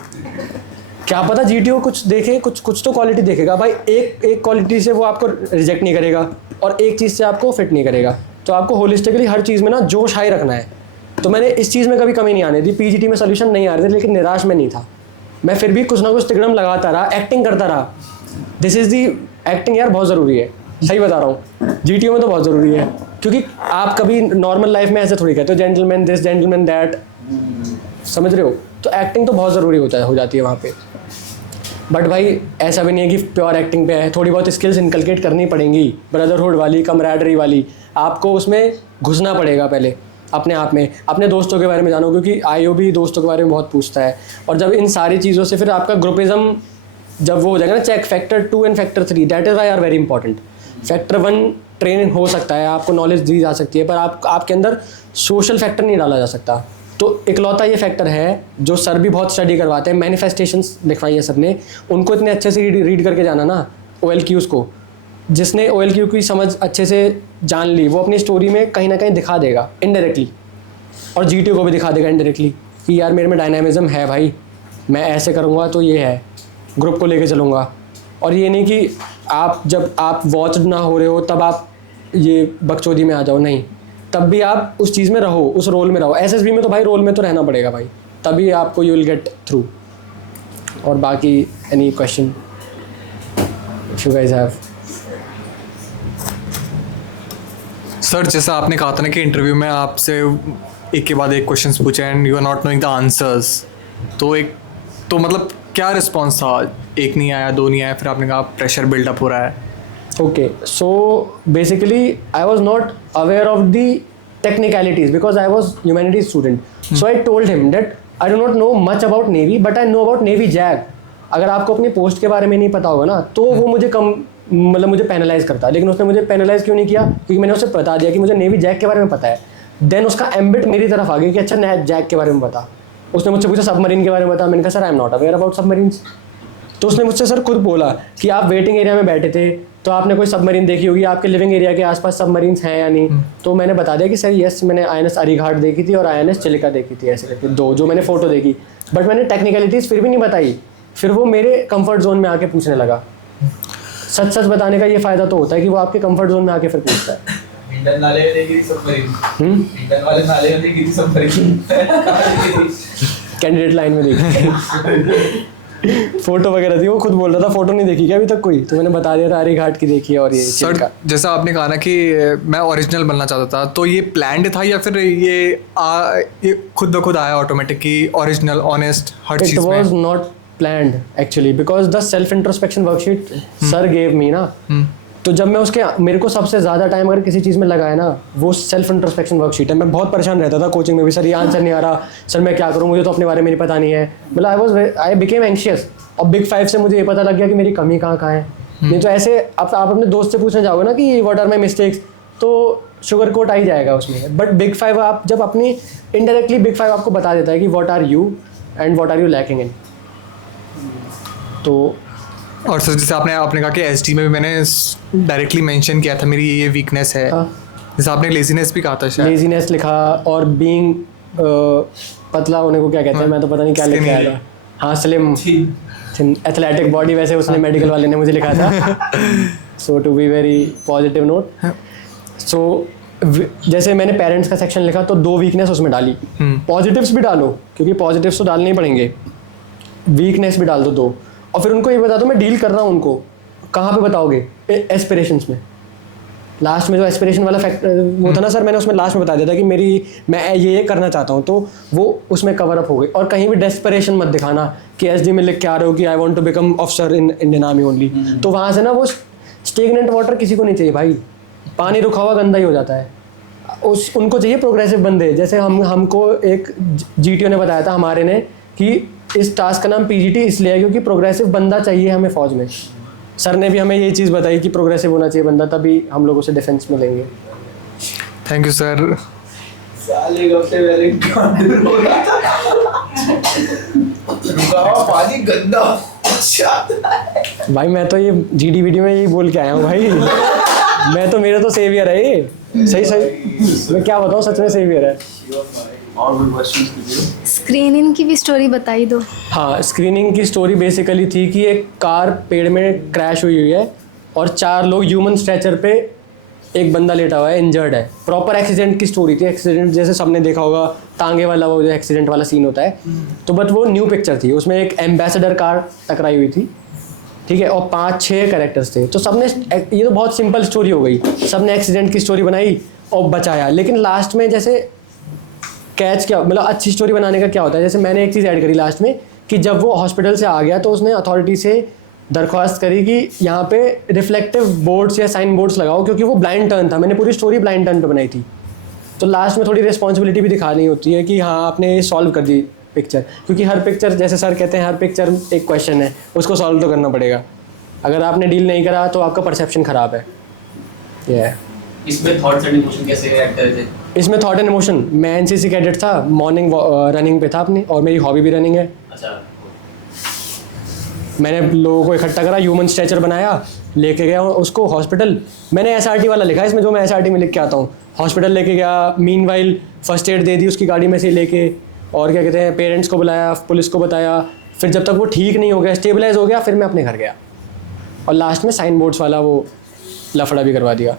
क्या पता जीटीओ कुछ देखे, कुछ तो क्वालिटी देखेगा भाई। एक क्वालिटी से वो आपको रिजेक्ट नहीं करेगा, और एक चीज़ से आपको फिट नहीं करेगा। तो आपको होलिस्टिकली हर चीज़ में ना जोश हाई रखना है, तो मैंने इस चीज़ में कभी कमी नहीं आने दी। पीजीटी में सोल्यूशन नहीं आ रहे थे, लेकिन निराश में नहीं था मैं, फिर भी कुछ ना कुछ तिकड़म लगाता रहा, एक्टिंग करता रहा। दिस इज़ दी एक्टिंग यार, बहुत ज़रूरी है, सही बता रहा हूँ। जीटीओ में तो बहुत ज़रूरी है, क्योंकि आप कभी नॉर्मल लाइफ में ऐसे थोड़ी कहते हो जेंटलमैन दिस जेंटलमैन दैट, समझ रहे हो? तो एक्टिंग तो बहुत ज़रूरी हो जाती है वहाँ पे। बट भाई ऐसा भी नहीं है कि प्योर एक्टिंग पे है, थोड़ी बहुत स्किल्स इनकलकेट करनी पड़ेंगी, ब्रदरहुड वाली, कमराडरी वाली, आपको उसमें घुसना पड़ेगा पहले अपने आप में। अपने दोस्तों के बारे में जानो, क्योंकि आईओ भी दोस्तों के बारे में बहुत पूछता है। और जब इन सारी चीज़ों से फिर आपका ग्रुपिज़म जब वो हो जाएगा ना, check factor 2 and factor 3, that is why are very important. Factor 1 training हो सकता है, आपको नॉलेज दी जा सकती है, पर आपके अंदर सोशल फैक्टर नहीं डाला जा सकता। तो इकलौता ये फैक्टर है जो सर भी बहुत स्टडी करवाते हैं, मैनिफेस्टेशंस लिखवाई है सर ने, उनको इतने अच्छे से रीड करके जाना ना OLQs को। जिसने OLQ की समझ अच्छे से जान ली, वो अपनी स्टोरी में कहीं ना कहीं दिखा देगा इनडायरेक्टली, और जीटीओ को भी दिखा देगा इनडायरेक्टली कि यार मेरे में डायनामिज्म है भाई, मैं ऐसे करूँगा तो ये है, ग्रुप को लेके चलूँगा। और ये नहीं कि जब आप वॉच ना हो रहे हो तब आप ये बकचोदी में आ जाओ, नहीं, तब भी आप उस चीज़ में रहो, उस रोल में रहो। एसएसबी में तो भाई रोल में तो रहना पड़ेगा भाई, तभी आपको यू विल गेट थ्रू। और बाकी any question if you guys have? Sir जैसा आपने कहा था ना कि इंटरव्यू में आपसे एक के बाद एक क्वेश्चंस पूछे and you are not knowing the answers, तो मतलब क्या रिस्पॉन्स था? एक नहीं आया, 2 नहीं आया, फिर आपने कहा प्रेशर बिल्डअप हो रहा है। Okay, so basically I was not aware of the technicalities because I was humanities student. So I told him that I do not know much about Navy, but I know about Navy JAG. अगर आपको अपनी post के बारे में नहीं पता होगा ना, तो वो मुझे पेनलाइज करता। लेकिन उसने मुझे पेनलाइज क्यों नहीं किया? क्योंकि मैंने उसे बता दिया कि मुझे नेवी जैग के बारे में पता है। देन उसका एम्बिट मेरी तरफ आ गया कि अच्छा जैग के बारे में बता। उसने मुझसे पूछा सबमरीन के बारे में बता, मैंने कहा sir I am not aware about submarines. तो उसने मुझसे सर खुद बोला कि आप वेटिंग एरिया में बैठे थे तो आपने कोई सबमरीन देखी होगी, आपके लिविंग एरिया के आसपास सबमरीन्स हैं या नहीं? तो मैंने बता दिया कि सर यस, मैंने INS अरीघाट देखी थी और INS चिलिका देखी थी, ऐसे करके 2 जो मैंने फ़ोटो देखी। बट मैंने टेक्निकलिटीज़ फिर भी नहीं बताई। फिर वो मेरे कंफर्ट जोन में आके पूछने लगा। सच सच बताने का ये फ़ायदा तो होता है कि वो आपके कंफर्ट जोन में आके फिर पूछता है। इंडियन नाले में देखी सबमरीन, इंडियन वाले नाले में देखी सबमरीन, कैंडिडेट लाइन में देखी फोटो वगैरह थी, वो खुद बोल रहा था फोटो नहीं देखी क्या अभी तक कोई, तो मैंने बता दिया था आरी घाट की देखी है। और ये सर जैसा आपने कहा ना कि मैं ओरिजिनल बनना चाहता था, तो ये प्लान्ड था या फिर ये खुद ब खुद आया ऑटोमेटिक कि ओरिजिनल ऑनेस्ट हर चीज में? It was not planned actually, because the self introspection worksheet sir gave me ना, तो जब मैं उसके मेरे को सबसे ज़्यादा टाइम अगर किसी चीज़ में लगा है ना, वो सेल्फ इंट्रोस्पेक्शन वर्कशीट है। मैं बहुत परेशान रहता था कोचिंग में भी, सर ये आंसर नहीं आ रहा, सर मैं क्या करूँ, मुझे तो अपने बारे में नहीं पता नहीं है। मतलब आई बिकेम एंशियस। और बिग 5 से मुझे ये पता लग गया कि मेरी कमी कहाँ है। नहीं तो ऐसे आप अपने दोस्त से पूछने जाओगे ना कि व्हाट आर माई मिस्टेक्स, तो शुगर कोट आ ही जाएगा उसमें। बट बिग 5 आप जब अपनी इनडायरेक्टली बिग 5 आपको बता देता है कि what are you and what are you lacking in. तो और सर जैसे आपने कहा कि एसडी में भी मैंने डायरेक्टली मेंशन किया था मेरी ये वीकनेस है। जैसे आपने लेजीनेस भी कहा था शायद। लेजीनेस लिखा, और बीइंग पतला होने को क्या कहते हैं, मैं तो पता नहीं क्या लिख के आया था। हाँ स्लिम, एथलेटिक बॉडी, वैसे उसने मेडिकल वाले ने मुझे लिखा था। So to be very positive note, so जैसे मैंने पेरेंट्स का सेक्शन लिखा तो 2 वीकनेस उसमें डाली। पॉजिटिव्स भी डालो क्योंकि पॉजिटिव्स तो डालने ही पड़ेंगे, वीकनेस भी डाल दो 2, और फिर उनको ये बता दो मैं डील कर रहा हूँ उनको। कहाँ पे बताओगे? एस्पिरेशंस में। लास्ट में जो एस्पिरेशन वाला फैक्टर वो था ना सर, मैंने उसमें लास्ट में बता दिया था कि मैं ये करना चाहता हूँ, तो वो उसमें कवर अप हो गई। और कहीं भी डेस्परेशन मत दिखाना कि एसडी में लिख के आ रहे हो कि I want to become officer in Indian army only. तो वहाँ से ना वो स्टेगनेंट वाटर किसी को नहीं चाहिए भाई, पानी रुका हुआ गंदा ही हो जाता है। उनको चाहिए प्रोग्रेसिव बंदे। जैसे हमको एक जीटीओ ने बताया था हमारे ने कि इस टास्क का नाम पीजीटी इसलिए है क्योंकि प्रोग्रेसिव बंदा चाहिए हमें फौज में। सर ने भी हमें ये चीज़ बताई कि प्रोग्रेसिव होना चाहिए बंदा, तभी हम लोगों से डिफेंस में लेंगे। Thank you sir. साले कब से पहले हो रहा था, रुका हुआ पानी गंदा अच्छा भाई मैं तो ये जीडी वीडियो में यही बोल के आया हूँ भाई। मैं तो मेरे तो सेवियर है ये, सही मैं क्या बताऊँ, सच में सेवियर है। और कोई क्वेश्चंस कीजिए। स्क्रीनिंग की भी स्टोरी बताई दो। हाँ, स्क्रीनिंग की स्टोरी बेसिकली थी कि एक कार पेड़ में क्रैश हुई है और 4 लोग ह्यूमन स्ट्रेचर पे एक बंदा लेटा हुआ है, इंजर्ड है, प्रॉपर एक्सीडेंट की स्टोरी थी। एक्सीडेंट जैसे सबने देखा होगा, टांगे वाला वो जो एक्सीडेंट वाला सीन होता है, तो बट वो न्यू पिक्चर थी, उसमें एक एम्बेसडर कार टकराई हुई थी, ठीक है, और 5-6 कैरेक्टर्स थे। तो सबने, ये तो बहुत सिंपल स्टोरी हो गई, सबने एक्सीडेंट की स्टोरी बनाई और बचाया। लेकिन लास्ट में जैसे कैच क्या, मतलब अच्छी स्टोरी बनाने का क्या होता है, जैसे मैंने एक चीज़ ऐड करी लास्ट में कि जब वो हॉस्पिटल से आ गया तो उसने अथॉरिटी से दरख्वास्त करी कि यहाँ पे रिफ्लेक्टिव बोर्ड्स या साइन बोर्ड्स लगाओ, क्योंकि वो ब्लाइंड टर्न था, मैंने पूरी स्टोरी ब्लाइंड टर्न पे बनाई थी। तो लास्ट में थोड़ी रिस्पॉन्सिबिलिटी भी दिखानी होती है कि हाँ आपने ये सॉल्व कर दी पिक्चर, क्योंकि हर पिक्चर, जैसे सर कहते हैं, हर पिक्चर एक क्वेश्चन है, उसको सॉल्व तो करना पड़ेगा। अगर आपने डील नहीं करा तो आपका परसेप्शन ख़राब है। ये है। इसमें थॉट्स एंड इमोशन कैसे ऐड करे थे? इसमें थॉट एंड इमोशन, मैं एनसीसी कैडेट था, मॉर्निंग रनिंग पे था अपनी, और मेरी हॉबी भी रनिंग है। अच्छा, मैंने लोगों को इकट्ठा करा, ह्यूमन स्ट्रेचर बनाया, लेके गया उसको हॉस्पिटल। मैंने एसआरटी वाला लिखा है इसमें, जो मैं एसआरटी में लिख के आता हूँ। हॉस्पिटल लेके गया, मीनवाइल फर्स्ट एड दे दी उसकी गाड़ी में से लेके, और क्या कहते हैं, पेरेंट्स को बुलाया, पुलिस को बताया। फिर जब तक वो ठीक नहीं हो गया, स्टेबलाइज हो गया, फिर मैं अपने घर गया, और लास्ट में साइन बोर्ड्स वाला वो लफड़ा भी करवा दिया।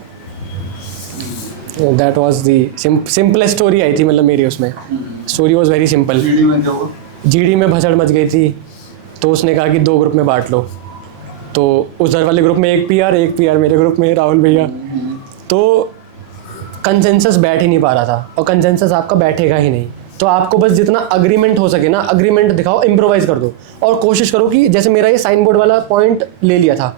That was the simplest story I थी, मतलब मेरी उसमें story was very simple. GD में क्या हुआ? जीडी में भसड़ मच गई थी, तो उसने कहा कि 2 ग्रुप में बांट लो। तो उधर वाले ग्रुप में एक पीआर मेरे ग्रुप में राहुल भैया। तो कंसेंसस बैठ ही नहीं पा रहा था, और कंसेंसस आपका बैठेगा ही नहीं। तो आपको बस जितना अग्रीमेंट हो सके ना, अग्रीमेंट दिखाओ, इम्प्रोवाइज़ कर दो, और कोशिश करो कि जैसे मेरा ये साइन बोर्ड वाला पॉइंट ले लिया था,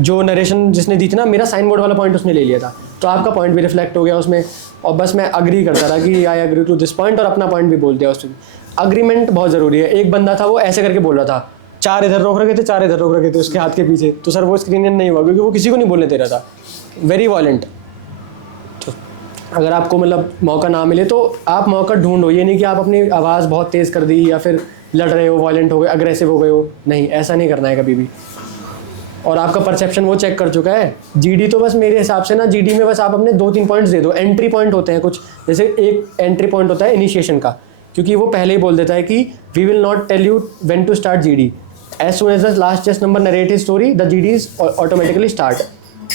जो नरेशन जिसने दी थी ना, मेरा साइन बोर्ड वाला पॉइंट उसने ले लिया था, तो आपका पॉइंट भी रिफ्लेक्ट हो गया उसमें। और बस मैं अग्री करता रहा कि I agree to this point, और अपना पॉइंट भी बोल दिया उसमें। अग्रीमेंट बहुत ज़रूरी है। एक बंदा था वो ऐसे करके बोल रहा था, 4 इधर रोक रखे थे, 4 इधर रोक रखे थे उसके हाथ के पीछे, तो सर वो स्क्रीन नहीं हुआ, क्योंकि वो किसी को नहीं बोलने दे रहा था, वेरी वॉयलेंट। तो अगर आपको मतलब मौका ना मिले तो आप मौका ढूंढो, ये नहीं कि आप अपनी आवाज़ बहुत तेज़ कर दी या फिर लड़ रहे हो, वॉयलेंट हो गए, अग्रेसिव हो गए हो, नहीं, ऐसा नहीं करना है कभी भी। और आपका परसेप्शन वो चेक कर चुका है। जीडी तो बस मेरे हिसाब से ना, जीडी में बस आप अपने 2-3 पॉइंट्स दे दो। एंट्री पॉइंट होते हैं कुछ, जैसे एक एंट्री पॉइंट होता है इनिशिएशन का, क्योंकि वो पहले ही बोल देता है कि we will not tell you when to start GD, as soon as the last chest number narrate his story the GD is automatically start.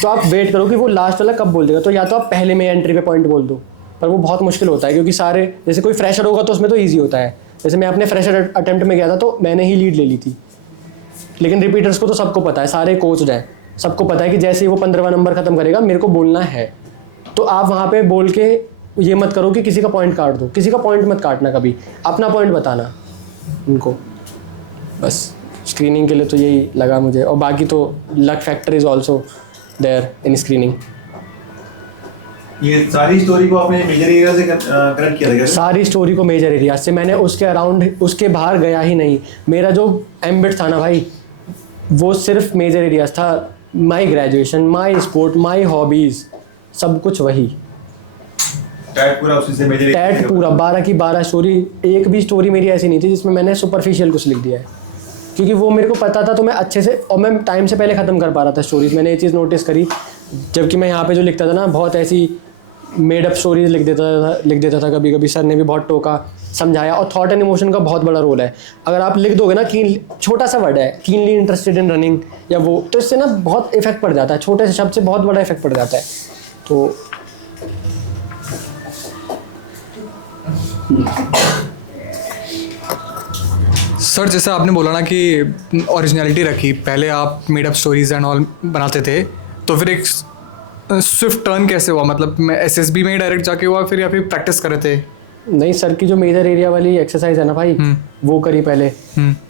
तो आप वेट करो कि वो लास्ट वाला कब बोल देगा, तो या तो आप पहले में एंट्री पे पॉइंट बोल दो, पर वो बहुत मुश्किल होता है, क्योंकि सारे, जैसे कोई फ्रेशर होगा तो उसमें तो ईजी होता है। जैसे मैं अपने फ्रेशर अटेम्प्ट में गया था तो मैंने ही लीड ले ली थी, लेकिन रिपीटर्स को तो सबको पता है, सारे कोच हैं, सबको पता है कि जैसे ही वो 15वां नंबर खत्म करेगा मेरे को बोलना है। तो आप वहाँ पे बोल के ये मत करो कि किसी का पॉइंट काट दो, किसी का पॉइंट मत काटना, कभी अपना पॉइंट बताना उनको। बस स्क्रीनिंग के लिए तो यही लगा मुझे, और बाकी तो luck factor is also there in screening. ये सारी स्टोरी को आपने मेजर एरिया से कनेक्ट किया था क्या? सारी स्टोरी को मेजर एरिया से, मैंने उसके अराउंड, उसके बाहर गया ही नहीं। मेरा जो एम्बिट था ना भाई, वो सिर्फ मेजर एरियाज था। My graduation, my sport, my hobbies, सब कुछ वही। टैट पूरा उसी से मेजर एरिया, टैट पूरा 12 की 12 स्टोरी। एक भी स्टोरी मेरी ऐसी नहीं थी जिसमें मैंने सुपरफिशियल कुछ लिख दिया है, क्योंकि वो मेरे को पता था, तो मैं अच्छे से, और मैं टाइम से पहले ख़त्म कर पा रहा था स्टोरीज। मैंने ये चीज़ नोटिस करी, जबकि मैं यहाँ पे जो लिखता था ना, बहुत ऐसी मेड अप स्टोरीज लिख देता था कभी कभी। सर ने भी बहुत टोका, समझाया। और थॉट एंड इमोशन का बहुत बड़ा रोल है। अगर आप लिख दोगे ना, कीन, छोटा सा वर्ड है, कीनली इंटरेस्टेड इन रनिंग या वो, तो इससे ना बहुत इफेक्ट पड़ जाता है, छोटे से शब्द से बहुत बड़ा इफेक्ट पड़ जाता है। तो सर जैसे आपने बोला ना कि ओरिजिनलिटी रखी, पहले आप made up stories and all बनाते थे, तो फिर एक स्विफ्ट टर्न कैसे हुआ? मतलब मैं एसएसबी में ही डायरेक्ट जाके हुआ फिर, या फिर प्रैक्टिस कर रहे थे? नहीं, सर की जो मेजर एरिया वाली एक्सरसाइज है ना भाई, वो करी पहले।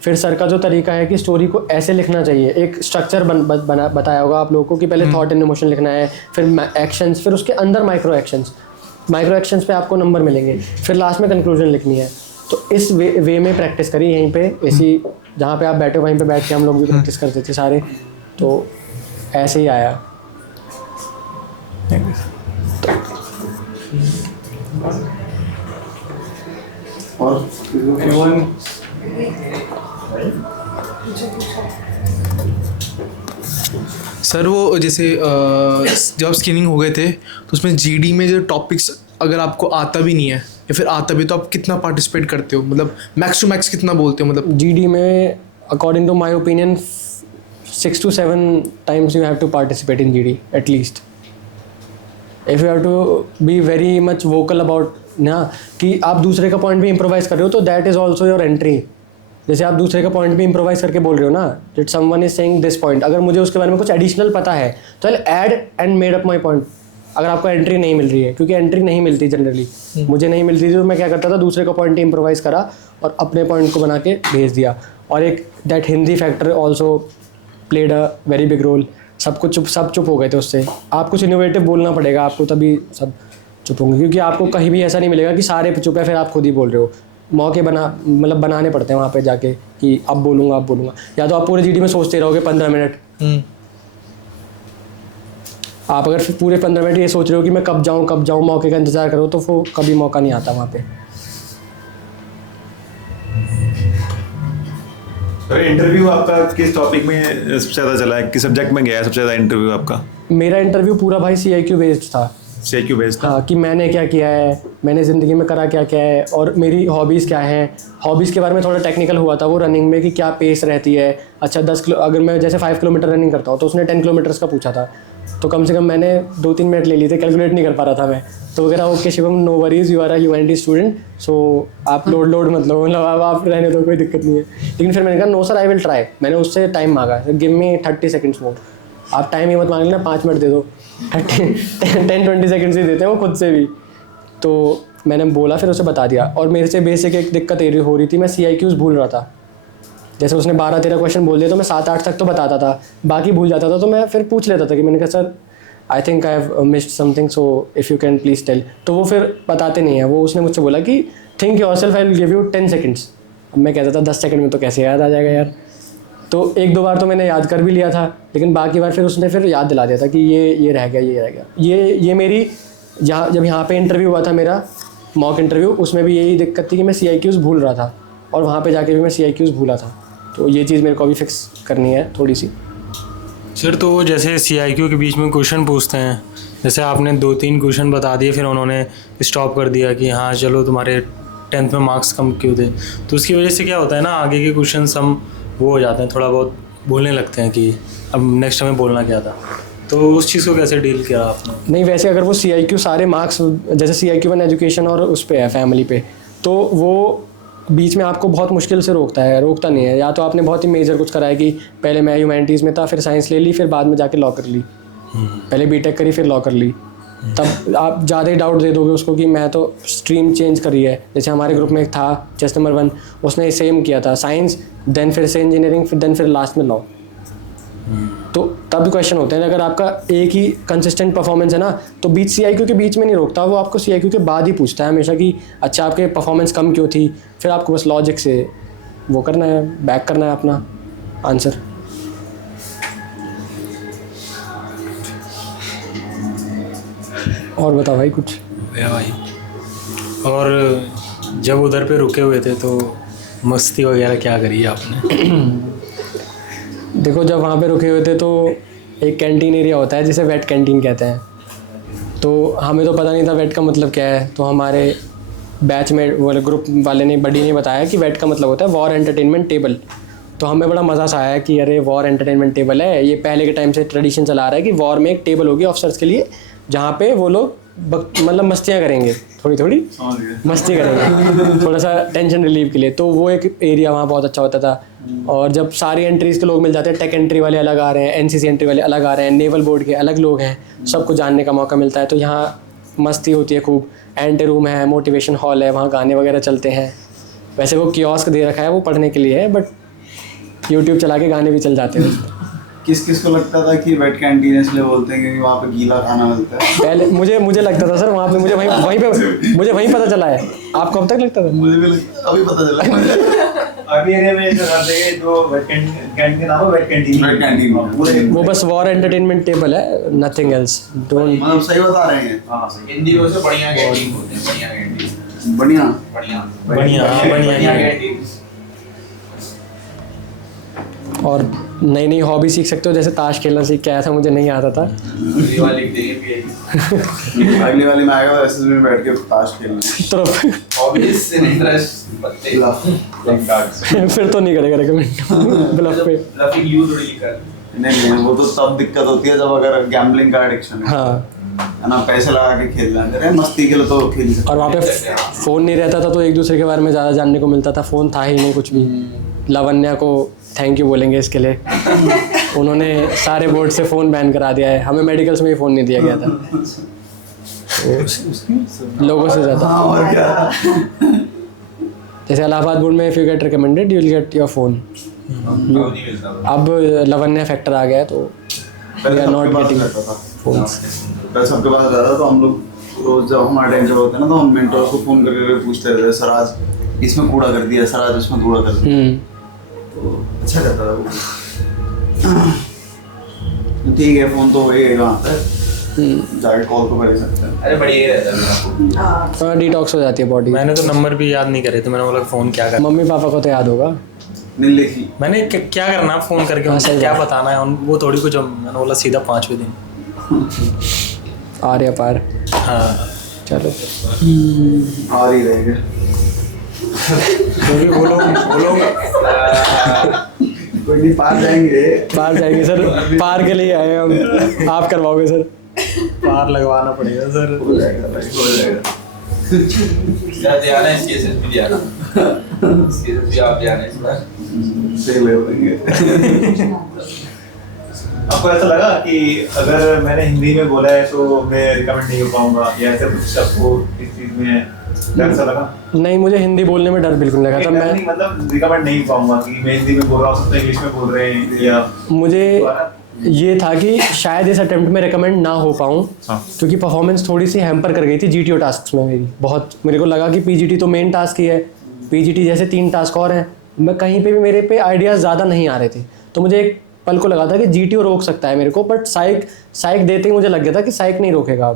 फिर सर का जो तरीका है कि स्टोरी को ऐसे लिखना चाहिए, एक स्ट्रक्चर बताया होगा आप लोगों को कि पहले थॉट एंड इमोशन लिखना है, फिर एक्शंस, फिर उसके अंदर माइक्रो एक्शंस पे आपको नंबर मिलेंगे, फिर लास्ट में कंक्लूजन लिखनी है। तो इस वे में प्रैक्टिस करी यहीं पे, ऐसी जहाँ पे आप बैठे वहीं पे बैठ के हम लोग भी प्रैक्टिस करते थे सारे, तो ऐसे ही आया। और सर वो जैसे जब स्क्रीनिंग हो गए थे तो उसमें जीडी में जो टॉपिक्स अगर आपको आता भी नहीं है या फिर आता भी, तो आप कितना पार्टिसिपेट करते हो? मतलब मैक्स टू मैक्स कितना बोलते हो? मतलब जीडी में according to my opinion 6 to 7 times you have to participate in GD at least. If you have to be very much vocal about ना कि आप दूसरे का पॉइंट भी इम्प्रोवाइज़ कर रहे हो, तो that is also your entry. जैसे आप दूसरे का पॉइंट भी इम्प्रोवाइज़ करके बोल रहे हो ना, that someone is saying this point, अगर मुझे उसके बारे में कुछ एडिशनल पता है तो I add and made up my point. अगर आपको एंट्री नहीं मिल रही है, क्योंकि एंट्री नहीं मिलती जनरली, मुझे नहीं मिलती थी, तो मैं क्या करता था, दूसरे का पॉइंट इम्प्रोवाइज़ करा और अपने पॉइंट को बना के भेज दिया। और एक that Hindi factor also played a very big role. सब चुप हो गए थे उससे। आप कुछ इनोवेटिव बोलना पड़ेगा आपको, तभी सब चुप होंगे, क्योंकि आपको कहीं भी ऐसा नहीं मिलेगा कि सारे चुप है फिर आप खुद ही बोल रहे हो। मौके बनाने पड़ते हैं वहाँ पे जाके कि अब बोलूँगा। या तो आप पूरे जीडी में सोचते रहोगे 15 मिनट। आप अगर फिर पूरे 15 मिनट ये सोच रहे हो कि मैं कब जाऊँ मौके का इंतज़ार करो, तो वो कभी मौका नहीं आता वहाँ पे। इंटरव्यू आपका किस टॉपिक में सबसे ज़्यादा चला है, किस सब्जेक्ट में गया है सबसे ज़्यादा इंटरव्यू आपका? मेरा इंटरव्यू पूरा भाई CIQ बेस्ड था। CIQ बेस्ड था? हाँ, कि मैंने क्या किया है, मैंने ज़िंदगी में करा क्या क्या है, और मेरी हॉबीज़ क्या हैं। हॉबीज़ के बारे में थोड़ा टेक्निकल हुआ था वो रनिंग में, कि क्या पेस रहती है। अच्छा 10 किलो, अगर मैं जैसे 5 किलोमीटर रनिंग करता हूँ तो उसने 10 किलोमीटर्स का पूछा था, तो कम से कम मैंने 2-3 मिनट ले लिए थे, कैलकुलेट नहीं कर पा रहा था मैं। तो वगैरह okay Shivam, no worries, you are a humanity student, so आप लोड मत लो, मतलब आप रहने दो, कोई दिक्कत नहीं है। लेकिन फिर मैंने कहा no sir I will try. मैंने उससे टाइम मांगा, गिव मी 30 सेकेंड्स मोर। आप टाइम ही मत मांग लेना, 5 मिनट दे दो। 10-20 सेकेंड्स ही देते हैं वो खुद से भी। तो मैंने बोला, फिर उसे बता दिया। और मेरे से बेसिक एक दिक्कत हो रही थी, मैं CIQs भूल रहा था। जैसे उसने 12-13 क्वेश्चन बोल दिए तो मैं 7-8 तक तो बताता था, बाकी भूल जाता था। तो मैं फिर पूछ लेता था कि मैंने कहा sir I think I have missed something, so if you can please tell. तो वो फिर बताते नहीं है। वो उसने मुझसे बोला कि think yourself, I will give you 10 seconds. अब मैं कहता था 10 सेकंड में तो कैसे याद आ जाएगा यार। तो 1-2 बार तो मैंने याद कर भी लिया था, लेकिन बाकी बार फिर उसने फिर याद दिला दिया था कि ये रह गया। ये मेरी जब यहाँ पे इंटरव्यू हुआ था मेरा मॉक इंटरव्यू, उसमें भी यही दिक्कत थी कि मैं CIQs भूल रहा था, और वहाँ पे जाके भी मैं CIQs भूला था। तो ये चीज़ मेरे को अभी फिक्स करनी है थोड़ी सी। सर तो जैसे CIQ के बीच में क्वेश्चन पूछते हैं, जैसे आपने 2-3 क्वेश्चन बता दिए, फिर उन्होंने स्टॉप कर दिया कि हाँ चलो तुम्हारे 10th में मार्क्स कम क्यों थे, तो उसकी वजह से क्या होता है ना, आगे के क्वेश्चन हम वो हो जाते हैं, थोड़ा बहुत भूलने लगते हैं कि अब नेक्स्ट हमें बोलना क्या था। तो उस चीज़ को कैसे डील किया आपने? नहीं, वैसे अगर वो CIQ सारे मार्क्स, जैसे CIQ1 एजुकेशन और उस पे है फैमिली पे, तो वो बीच में आपको बहुत मुश्किल से रोकता नहीं है। या तो आपने बहुत ही मेजर कुछ करा है कि पहले मैं ह्यूमैनिटीज़ में था, फिर साइंस ले ली, फिर बाद में जाके लॉ कर ली, पहले BTech करी फिर लॉ कर ली, तब आप ज़्यादा ही डाउट दे दोगे उसको कि मैं तो स्ट्रीम चेंज करी है। जैसे हमारे ग्रुप में एक था चेस्ट नंबर 1, उसने सेम किया था, साइंस देन फिर से इंजीनियरिंग, फिर लास्ट में लॉ। तो तब क्वेश्चन होते हैं, अगर आपका एक ही कंसिस्टेंट परफॉर्मेंस है ना, तो बीच CIQ के बीच में नहीं रोकता, वो आपको CIQ के बाद ही पूछता है हमेशा कि अच्छा आपके परफॉर्मेंस कम क्यों थी। फिर आपको बस लॉजिक से वो करना है, बैक करना है अपना आंसर। और बताओ भाई कुछ। भाई, और जब उधर पे रुके हुए थे तो मस्ती वगैरह क्या करी आपने? देखो, जब वहाँ पे रुके हुए थे तो एक कैंटीन एरिया होता है जिसे वेट कैंटीन कहते हैं। तो हमें तो पता नहीं था वेट का मतलब क्या है। तो हमारे बैच में वाले ग्रुप वाले ने, बडी ने बताया कि वेट का मतलब होता है वॉर एंटरटेनमेंट टेबल। तो हमें बड़ा मज़ा सा आया कि अरे वॉर एंटरटेनमेंट टेबल है, ये पहले के टाइम से ट्रेडिशन चला रहा है कि वॉर में एक टेबल होगी ऑफिसर्स के लिए, जहाँ पे वो लोग मतलब मस्तियाँ करेंगे, थोड़ी मस्ती करेंगे, थोड़ा सा टेंशन रिलीव के लिए। तो वो एक एरिया वहाँ बहुत अच्छा होता था। और जब सारी एंट्रीज़ के लोग मिल जाते हैं, टेक एंट्री वाले अलग आ रहे हैं, NCC एंट्री वाले अलग आ रहे हैं, नेवल बोर्ड के अलग लोग हैं, सबको जानने का मौका मिलता है। तो यहाँ मस्ती होती है खूब। एंटी रूम है, मोटिवेशन हॉल है, वहाँ गाने वगैरह चलते हैं। वैसे वो कियोस्क दे रखा है, वो पढ़ने के लिए है, बट यूट्यूब चला के गाने भी चल जाते हैं। किस को लगता था कि वेट कैंटीन इसलिए बोलते हैं क्योंकि वहाँ पे गीला खाना मिलता है? पहले मुझे लगता था सर वहाँ पे, मुझे वहीं पता चला है। आपको अब तक लगता था? मुझे भी अभी पता चला। अभी एरिया में जो रहते हैं तो वेट कैंटीन का नाम है वेट कैंटीन। वो बस वॉर एंटरटेनमेंट टेबल है, नथिंग एल्स। डोंट, मतलब सही बता रहे हैं। हाँ सही, हिंदी में से बढ़िया कैंटीन होते हैं, बढ़िया कैंटीन, बढ़िया कैंटीन। और नई हॉबी सीख सकते हो, जैसे ताश खेलना सीख के आया था, मुझे नहीं आता था। अगली वाली लिख देंगे PIC। अगली वाली में आएगा एसएस में बैठ के ताश खेलना। तरफ हॉबीज इंटरेस्ट पत्ते प्लेइंग कार्ड्स। फिर तो नहीं करेगा रेकमेंड ब्लफ पे। ब्लफिंग यूज थोड़ी कर। नहीं, वो तो तब दिक्कत होती है जब अगर गैम्बलिंग का एडिक्शन है। हाँ, है ना, पैसे लगा के खेल रहे हैं, मस्ती के लिए तो खेल ही सकते और वहाँ पे फ़ोन नहीं रहता था तो एक दूसरे के बारे में ज़्यादा जानने को मिलता था। फ़ोन था ही नहीं कुछ भी। लावण्या को थैंक यू बोलेंगे इसके लिए, उन्होंने सारे बोर्ड से फ़ोन बैन करा दिया है। हमें मेडिकल्स में ही फ़ोन नहीं दिया गया था लोगों से ज़्यादा। हाँ और क्या। जैसे इलाहाबाद बोर्ड में if you get recommended you will get your phone. नहीं मिलता। अब लावण्या फैक्टर आ गया है तो we are not getting phones. पहले सबके पास रहता तो हम लोग रोज जब हमारा टाइम जब होता है ना तो हम मेंटोर्स को फोन करके पूछते रहते, सर आज इसमें कूड़ा कर दिया, सर आज इसमें कूड़ा कर दिया। तो अच्छा रहता था वो। ठीक है, फोन तो हो ही गया वहाँ पे, जाके कॉल तो कर ही सकते हैं। अरे बढ़िया ही रहता है आपको। हाँ डिटॉक्स हो जाती है बॉडी। मैंने तो नंबर भी याद नहीं करे थे, मैंने बोला फ़ोन क्या करना। मम्मी पापा को तो याद होगा। नहीं लिखी मैंने क्या करना फ़ोन करके हाँ, उनको सही क्या बात। बताना है वो थोड़ी कुछ, मैंने बोला सीधा 5वें दिन। आर्य पार। हाँ चलो आ ही रहेगा। क्योंकि वो लोग कोई नहीं, पार जाएंगे। पार जाएंगे सर, पार के लिए आए हम, आप करवाओगे सर। पार लगवाना पड़ेगा सर। हो जाएगा भाई, हो जाएगा। ध्यान है इसके से भी ध्यान इसके से भी आप ध्यान है इस बार। सही ले लेंगे। आपको ऐसा लगा कि अगर मैंने हिंदी में बोला है तो मैं रिकमेंड नहीं हो पाऊंगा, या ऐसे कुछ आपको इस चीज में डर सा लगा? नहीं, मुझे हिंदी बोलने में डर बिल्कुल नहीं लगा था। नहीं, मैं मतलब रिकमेंड नहीं पाऊंगा कि मैं हिंदी में बोल रहा हूँ, सब तो इंग्लिश में बोल रहे हैं, या मुझे ये था कि शायद इस अटेम्प्ट में रिकमेंड ना हो पाऊँ, हाँ। क्योंकि परफॉर्मेंस थोड़ी सी हैम्पर कर गई थी जीटीओ टास्क में मेरी बहुत। मेरे को लगा कि पीजीटी तो मेन टास्क ही है, पीजीटी जैसे 3 टास्क और हैं, मैं कहीं पे भी मेरे पे आइडियाज़ ज़्यादा नहीं आ रहे थे। तो मुझे एक पल को लगा था कि जीटीओ रोक सकता है मेरे को, बट साइक देते ही मुझे लग गया था कि साइक नहीं रोकेगा अब,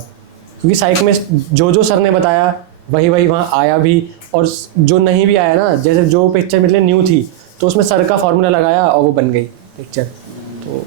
क्योंकि साइक में जो सर ने बताया वही वहाँ आया भी, और जो नहीं भी आया ना, जैसे जो पिक्चर मेरे लिए न्यू थी तो उसमें सर का फॉर्मूला लगाया और वो बन गई पिक्चर। तो